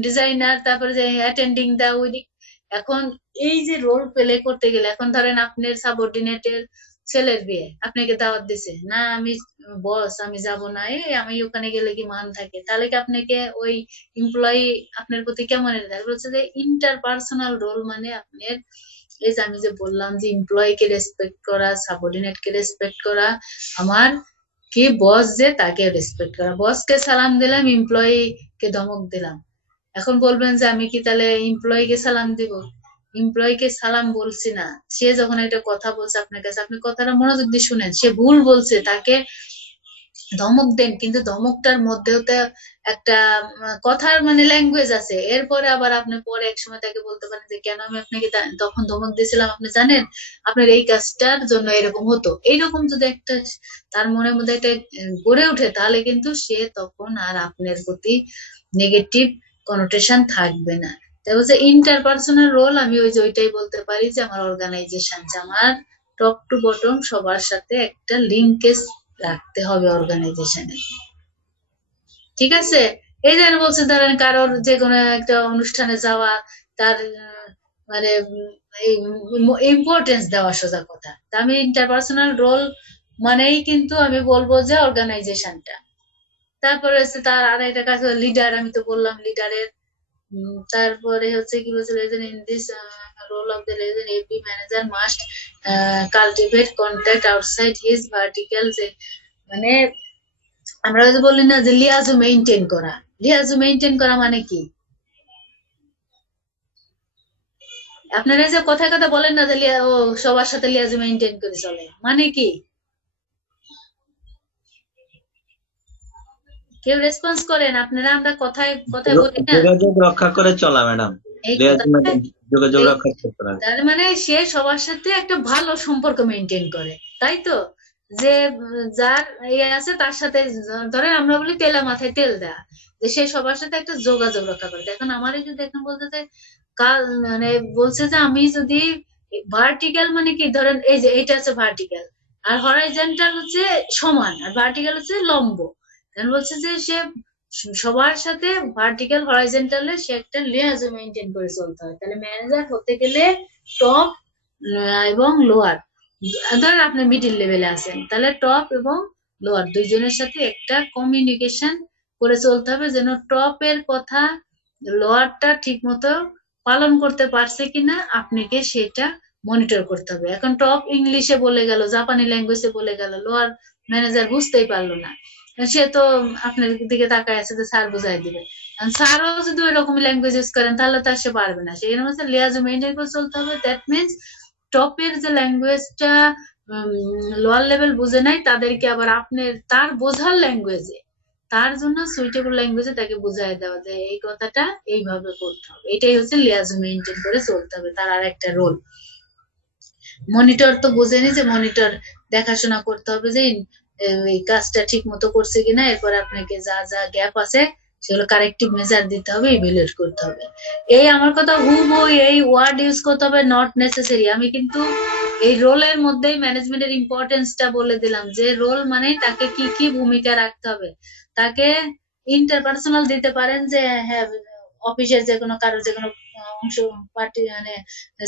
designer, তারপরে যে অ্যাটেন্ডিং দ্য উইডিং। এখন এই যে রোল প্লে করতে গেলে, এখন ধরেন আপনার সাবঅর্ডিনেটের ছেলের বিয়ে, আপনাকে দাওয়াত দিছে না, আমি বস আমি যাব না, আমি ওখানে গেলে কি মান থাকে, তাহলে কি আপনাকে ওই এমপ্লয়ি আপনার প্রতি কেমন থাকে? বলছে যে ইন্টারপার্সোনাল রোল মানে আপনার এই যে আমি যে বললাম যে এমপ্লয়ি কে রেসপেক্ট করা, সাবঅর্ডিনেট কে রেসপেক্ট করা, আমার কি বস যে তাকে রেসপেক্ট করা। বসকে সালাম দিলাম, এমপ্লয়ি কে ধমক দিলাম। এখন বলবেন যে আমি কি তাহলে এমপ্লয়ি কে সালাম দিব? এমপ্লয়ি কে সালাম বলছি না, সে যখন একটা কথা বলছে আপনার কাছে, আপনি কথাটা মনোযোগ দিয়ে শুনেন। সে ভুল বলছে, তাকে ধমক দেন, কিন্তু ধমকটার মধ্যেও তো একটা কথার মানে ল্যাঙ্গুয়েজ আছে। এরপরে আবার আপনি পরে এক সময় তাকে বলতে পারেন যে কেন আমি আপনাকে তখন ধমক দিয়েছিলাম, আপনি জানেন আপনার এই কাজটার জন্য এরকম হতো। এইরকম যদি একটা তার মনের মধ্যে একটা গড়ে ওঠে, তাহলে কিন্তু সে তখন আর আপনার প্রতি নেগেটিভ কনোটেশন থাকবে না। তাই বলছে ইন্টারপার্সোনাল রোল, আমি ওই যে ওইটাই বলতে পারি যে আমার অর্গানাইজেশন, আমার টপ টু বটম সবার সাথে একটা লিঙ্কেজ রাখতে হবে অর্গানাইজেশনে। ঠিক আছে? এই যে বলছে ধরেন কারোর যে কোনো একটা অনুষ্ঠানে যাওয়া, তার মানে ইম্পর্টেন্স দেওয়া, সোজা কথা। তা আমি ইন্টারপার্সোনাল রোল মানেই কিন্তু আমি বলবো যে অর্গানাইজেশনটা। তারপরে হচ্ছে তার আর একটা কাজ লিডার, আমি তো বললাম লিডারের। তারপরে হচ্ছে কি বলছে, in this role of the legend every manager must cultivate contact outside his vertical, মানে আমরা যে বলি না যে লিয়াজু মেইনটেইন করা। লিয়াজু মেইনটেইন করা মানে কি? আপনারা যে কথায় কথা বলেন না যে ও সবার সাথে লিয়াজু মেইনটেইন করে চলে, মানে কি? কেউ রেসপন্স করেন আপনারা? আমরা কথায় কথায় বলি না যোগাযোগ রক্ষা করে চলা ম্যাডাম, যোগাযোগ রক্ষা করা, তার মানে সে সবার সাথে একটা ভালো সম্পর্ক মেইনটেইন করে, তাই তো? যে যার ইয়ে আছে তার সাথে, ধরেন আমরা বলি তেলা মাথায় তেল দেয়া, যে সে সবার সাথে একটা যোগাযোগ রক্ষা করে। এখন আমার এই যদি এখন বলতে চাই মানে বলছে যে আমি যদি ভার্টিক্যাল মানে কি, ধরেন এই যে এটা হচ্ছে ভার্টিক্যাল, আর হরাইজন্টাল হচ্ছে সমান, আর ভার্টিক্যাল হচ্ছে লম্ব। বলছে যে সে সবার সাথে ভার্টিক্যাল হরাইজন্টালে সে একটা লিয়াজু মেইনটেইন করে চলতে হয়। তাহলে ম্যানেজার হতে গেলে টপ এবং লোয়ার ধরেন আপনি মিডিল লেভেলে আছেন, তাহলে টপ এবং লোয়ার দুইজনের সাথে একটা কমিউনিকেশন করে চলতে হবে, যেন টপের কথা লোয়ারটা ঠিক মতো পালন করতে পারছে কিনা আপনাকে সেটা মনিটর করতে হবে। এখন টপ ইংলিশে বলে গেল, জাপানি ল্যাঙ্গুয়েজে বলে গেল, লোয়ার ম্যানেজার বুঝতেই পারলো না, সে তো আপনার দিকে তাকায় আছে যে স্যার বুঝাই দিবে। স্যারও যদি ওই রকম ল্যাঙ্গুয়েজ ইউজ করেন তাহলে তো আর সে পারবে না, সেই জন্য লিয়াজ মেনটেন করে চলতে হবে। দ্যাট মিনস টপের যে ল্যাঙ্গুয়েজটা লোয়ার লেভেল বুঝে নাই, তাদেরকে আবার আপনার তার বোঝার ল্যাঙ্গুয়েজে, তার জন্য সুইটেবল ল্যাঙ্গুয়েজে তাকে বুঝাই দেওয়া যায় এই কথাটা এইভাবে করতে হবে। এটাই হচ্ছে লিয়াজ মেনটেন করে চলতে হবে, তার আর একটা রোল। মনিটর তো বোঝেনি, যে মনিটর দেখাশোনা করতে হবে যে এই কাজটা ঠিক মতো করছে কিনা, এরপর আপনাকে যা যা গ্যাপ আছে সেগুলো কারেক্টিভ মেজার দিতে হবে, ইভ্যালুয়েট করতে হবে। এই আমার কথা হুবহু এই ওয়ার্ড ইউজ করতে হবে, নট নেসেসারি। আমি কিন্তু এই রোলের মধ্যেই ম্যানেজমেন্টের ইম্পর্টেন্সটা বলে দিলাম, যে রোল মানে তাকে কি কি ভূমিকা রাখতে হবে। তাকে ইন্টারপার্সোনাল দিতে পারেন, যে হ্যাঁ অফিসের যে কোনো কারো যে কোনো অংশ পার্টি মানে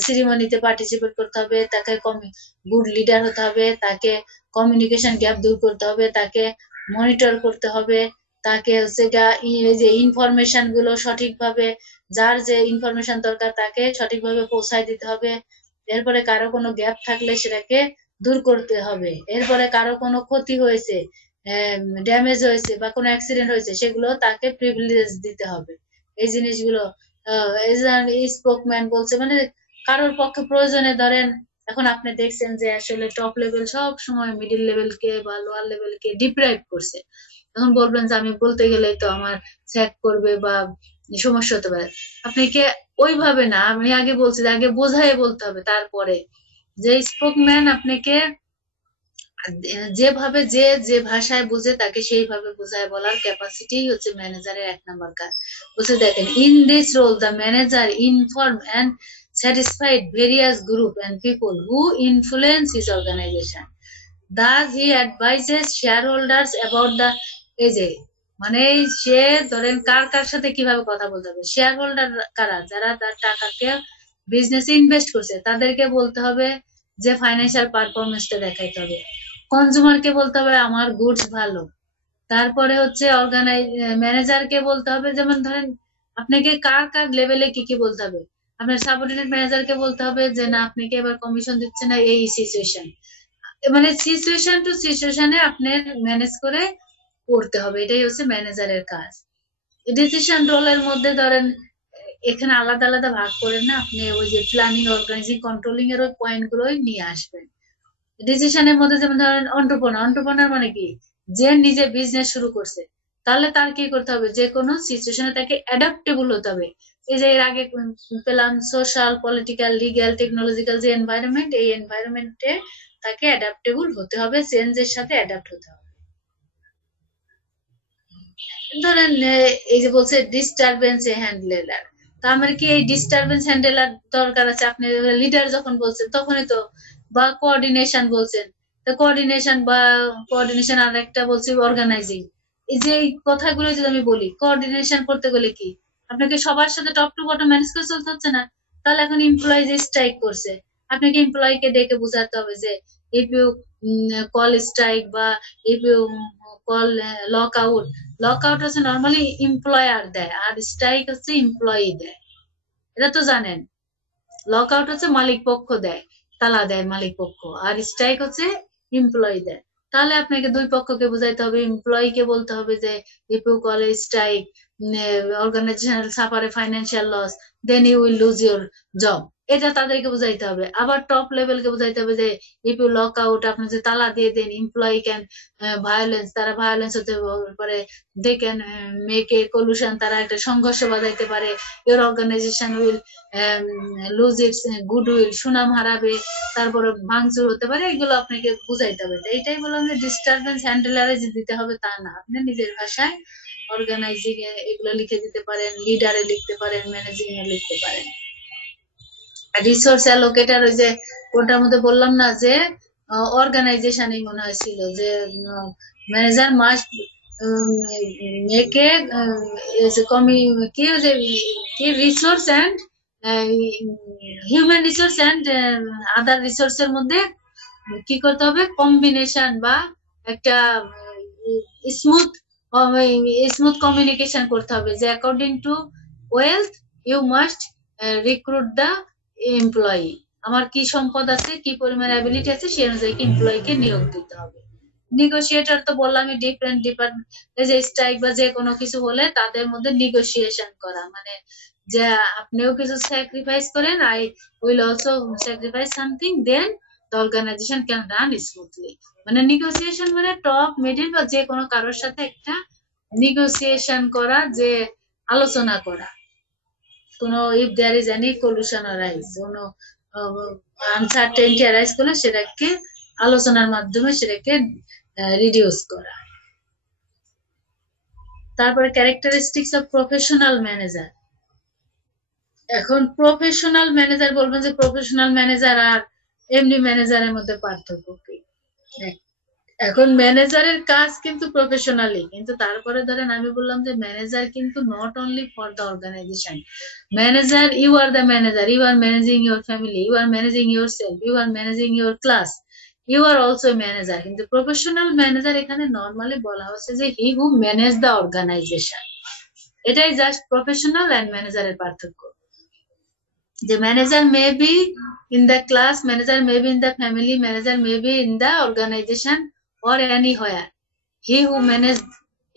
সিরিমনিতে পার্টিসিপেট করতে হবে, তাকে গুড লিডার হতে হবে, তাকে কমিউনিকেশন গ্যাপ দূর করতে হবে, তাকে মনিটর করতে হবে, তাকে হচ্ছে যে ইনফরমেশন গুলো সঠিকভাবে, যার যে ইনফরমেশন দরকার তাকে সঠিকভাবে পৌঁছায় দিতে হবে। এরপরে কারো কোনো গ্যাপ থাকলে সেটাকে দূর করতে হবে। এরপরে কারো কোনো ক্ষতি হয়েছে, ড্যামেজ হয়েছে বা কোনো অ্যাক্সিডেন্ট হয়েছে, সেগুলো তাকে প্রিভিলেজ দিতে হবে। এই জিনিসগুলো স্পোকম্যান বলছে, মানে কারোর পক্ষে প্রয়োজনে ধরেন এখন আপনি দেখছেন যে আসলে টপ লেভেল সব সময় মিডিল লেভেলকে বা লোয়ার লেভেলকে ডিপ্রাইভ করছে, তখন বলবেন যে আমি বলতে গেলেই তো আমার স্যাক করবে বা সমস্যা হতে পারে। আপনাকে ওইভাবে না, আমি আগে বলছি যে আগে বোঝাই বলতে হবে, তারপরে যে স্পোকম্যান আপনাকে যেভাবে যে যে ভাষায় বুঝে তাকে সেইভাবে বোঝায় বলার ক্যাপাসিটি হচ্ছে ম্যানেজারের 1 নাম্বার কাজ। বলছে দেখেন, in this role the manager inform and satisfied various group and people who influence his organization. Thus he advises shareholders about the এই যে মানে সে ধরেন কার কার সাথে কিভাবে কথা বলতে হবে, শেয়ার হোল্ডার কারা, যারা তার টাকাকে বিজনেসে ইনভেস্ট করছে তাদেরকে বলতে হবে যে ফাইন্যান্সিয়াল পারফরমেন্সটা দেখাইতে হবে। কনজিউমারকে বলতে হবে আমার গুডস ভালো। তারপরে হচ্ছে ম্যানেজারকে বলতে হবে, যেমন ধরেন আপনাকে কার কার লেভেলে কি কি বলতে হবে। আপনার সাবঅর্ডিনেট ম্যানেজারকে বলতে হবে যে না আপনাকে এবার কমিশন দিচ্ছে না, এই সিচুয়েশন, মানে সিচুয়েশন টু সিচুয়েশনে আপনার ম্যানেজ করে করতে হবে। এটাই হচ্ছে ম্যানেজারের কাজ। ডিসিশন রোলের মধ্যে ধরেন এখানে আলাদা আলাদা ভাগ করেন না, আপনি ওই যে প্ল্যানিং, অর্গানাইজিং, কন্ট্রোলিং এর ওই পয়েন্ট গুলোই নিয়ে আসবেন। ডিসিশনের মধ্যে যেমন ধরেন অন্টারপ্রেনার মানে কি, যে নিজে বিজনেস শুরু করছে, তাহলে তার কি করতে হবে, যে কোনো সিচুয়েশনে তাকে অ্যাডাপ্টেবল হতে হবে। এই যে এর আগে পেলাম সোশ্যাল, পলিটিক্যাল, লিগ্যাল, টেকনোলজিক্যাল যে এনভায়রনমেন্ট, এই এনভায়রনমেন্টে তাকে অ্যাডাপ্টেবল হতে হবে, চেঞ্জের সাথে অ্যাডাপ্ট হতে হবে। ধরেন এই যে বলছে ডিস্টারবেন্স হ্যান্ডলার, তা আমার কি এই ডিস্টারবেন্স হ্যান্ডলার দরকার আছে? আপনি লিডার যখন বলছেন তখনই তো, বা কোঅর্ডিনেশন বলছেন, তো কোঅর্ডিনেশন আর একটা বলছি অর্গানাইজিং। এই যে এই কথাগুলো যদি আমি বলি, কোঅর্ডিনেশন করতে গেলে কি আপনাকে সবার সাথে টপ টু বটম ম্যানেজ করে চলতে হচ্ছে না? তাহলে এখন এমপ্লয়ি যে স্ট্রাইক করছে, আপনাকে এমপ্লয়িকে ডেকে বোঝাতে হবে যে ইফ ইউ কল স্ট্রাইক বা if you call lock out, lock out হচ্ছে নর্মালি এমপ্লয়ার দেয়, আর স্ট্রাইক হচ্ছে এমপ্লয়ি দেয়, এটা তো জানেন। লক আউট হচ্ছে মালিক পক্ষ দেয়, তালা দেয় মালিক পক্ষ, আর স্ট্রাইক হচ্ছে এমপ্লয়ি দেয়। তাহলে আপনাকে দুই পক্ষকে বুঝাইতে হবে। এমপ্লয়িকে বলতে হবে যে if you call strike, organizational suffer a financial loss, then you will lose your job, এটা তাদেরকে বুঝাইতে হবে। আবার টপ লেভেলকে বুঝাইতে হবে যে ইফ ইউ লক আউট, আপনি যে তালা দিয়ে দেন, এমপ্লয়ি ক্যান ভায়োলেন্স, তারা ভায়োলেন্স হতে পারে, they can make a collusion, তারা একটা সংঘর্ষ বাজাইতে পারে, your organization will lose its goodwill, সুনাম হারাবে, তারপরে ভাঙচুর হতে পারে, এগুলো আপনাকে বুঝাইতে হবে। এইটাই বললাম যে ডিস্টারবেন্স হ্যান্ডলারে যে দিতে হবে তা না, আপনি নিজের ভাষায় অর্গানাইজিং এ এগুলো লিখে দিতে পারেন, লিডারে লিখতে পারেন, ম্যানেজিং এ লিখতে পারেন। রিসোর্স অ্যালোকেটার ওই যে কোনটার মধ্যে বললাম না যে অর্গানাইজেশনই মনে হয়েছিল যে ম্যানেজার মাস্ট মেকে কি resource and human resource and other রিসোর্সের মধ্যে কি করতে হবে, কম্বিনেশন বা একটা স্মুথ স্মুথ কমিউনিকেশন করতে হবে যে according to wealth you must recruit the employee. আমার কি সম্পদ আছে, কি পরিমাণ অ্যাবিলিটি আছে, সেই অনুযায়ী এমপ্লয়িকে নিয়োগ দিতে হবে। নেগোসিয়েটর তো বললামই, ডিফারেন্ট ডিপার্টমেন্ট, এই যে স্ট্রাইক বা যে কোনো কিছু হলে তাদের মধ্যে নেগোসিয়েশন করা, মানে যে আপনিও কিছু স্যাক্রিফাইস করেন, I will also sacrifice something, then the organization can run smoothly. মানে নেগোসিয়েশন মানে টপ মিডিল বা যে কোনো কারোর সাথে একটা নেগোসিয়েশন করা, যে আলোচনা করা, কোনো if there is any pollution arise, কোনো আনসার্টেনটি অ্যারাইজ করলে সেটাকে আলোচনার মাধ্যমে সেটাকে রিডিউস করা। তারপরে ক্যারেক্টারিস্টিক্স অফ প্রফেশনাল ম্যানেজার। এখন প্রফেশনাল ম্যানেজার বলবেন যে প্রফেশনাল ম্যানেজার আর এমনি ম্যানেজারের মধ্যে পার্থক্য কি? এখন ম্যানেজারের কাজ কিন্তু প্রফেশনালি, কিন্তু তারপরে ধরেন আমি বললাম যে ম্যানেজার কিন্তু not only for the organization. Manager, you are the manager, you are managing your family, you are managing your self, you are managing your class, you are also manager. কিন্তু professional manager এখানে normally বলা হচ্ছে যে he who manage the organization. এটাই just professional and ম্যানেজারের পার্থক্য। The manager may be in the class, manager may be in the family, manager may be in the organization or anywhere. He who manages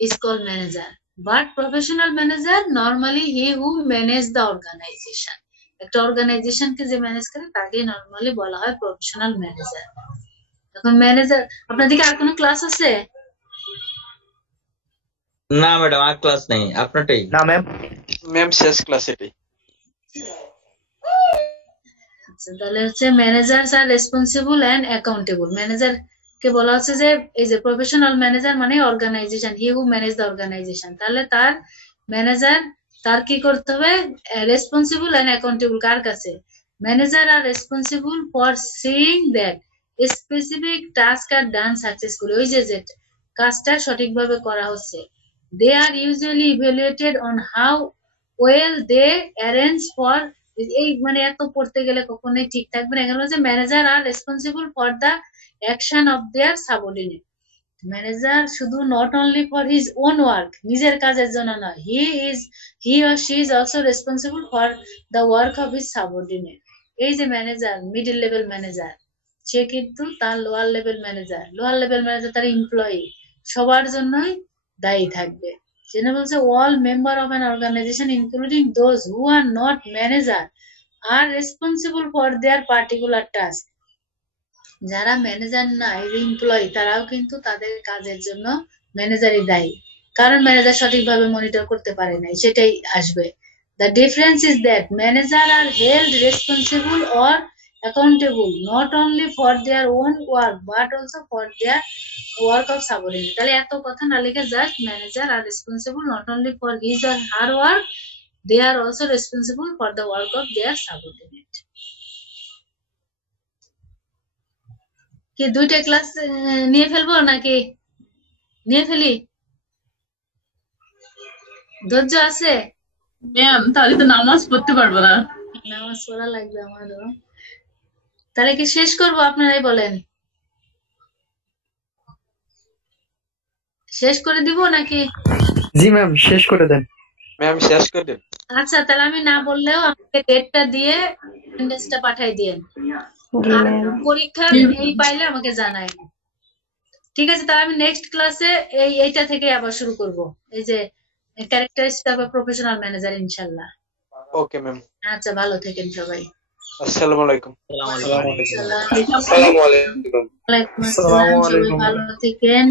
is called manager. But professional manager, normally he who manages the organization. একটা organisation কে যে manage করে তাকে normally বলা হয় professional manager. এখন manager, আপনাদের আর কোনো class আছে? না ম্যাডাম, আর ক্লাস নেই, আপনারটাই। না ম্যাম, ম্যাম শেষ ক্লাস এটাই। আচ্ছা, তাহলে হচ্ছে managers are responsible and accountable. Manager কে বলা হচ্ছে যে এই যে প্রফেশনাল ম্যানেজার মানে organization, he who manage the organization. তাহলে তার ম্যানেজার, তার কি করতে হবে, রেসপন্সিবল এন্ড অ্যাকাউন্টেবল কার কাছে? Manager are responsible for seeing that specific task are done successfully. ওই যে কাজটা সঠিকভাবে করা হচ্ছে। They are usually evaluated on how well they arrange for, এই মানে এত পড়তে গেলে কখনোই ঠিক থাকবে না। এখানে হচ্ছে manager are responsible for the action of their subordinate. Manager শুধু not only for his own work, নিজের কাজের জন্য নয়, he or she is also responsible for the work of his subordinate. এই যে ম্যানেজার, মিডল লেভেল ম্যানেজার, সে কিন্তু তার লোয়ার লেভেল ম্যানেজার তার এমপ্লয়ি, সবার জন্যই দায়ী থাকবে। সেটা বলছে all member of an organization including those who are not manager are responsible for their particular task. যারা ম্যানেজার না, এমপ্লয়ি, তারাও কিন্তু তাদের কাজের জন্য ম্যানেজারই দায়ী, কারণ ম্যানেজার সঠিকভাবে মনিটর করতে পারে নাই, সেটাই আসবে। The difference is that manager are held responsible or accountable not only for their own work but also for their work of subordinate. তাহলে এত কথা না লিখে just manager are responsible not only for his or her work, they are also responsible for the work of their subordinate. কি দুইটা class নিয়ে ফেলবো নাকি নিয়ে ফেলি? ধৈর্য আছে? ম্যাম তাহলে তো নামাজ পড়তে পারবো না। নামাজ পড়া লাগবে আমারও। তাহলে কি শেষ করবো, আপনারাই বলেন? শেষ করে দিব নাকি? জি ম্যাম, শেষ করে দেন। ম্যাম শেষ করে দেন। আচ্ছা, তাহলে আমি না বললেও আমাকে ডেটটা দিয়ে অ্যাটেন্ডেন্সটা পাঠাই দিয়েন। আর পরীক্ষা এই পাইলে আমাকে জানাই। ঠিক আছে, তাহলে আমি নেক্সট ক্লাসে এইটা থেকে আবার শুরু করব, এই যে ক্যারেক্টারিস্টিক অফ প্রফেশনাল ম্যানেজার, ইনশাআল্লাহ। Okay ma'am. আচ্ছা, ভালো থাকেন সবাই। আসসালামু আলাইকুম। ওয়ালাইকুম আসসালাম, সবাই ভালো থাকেন।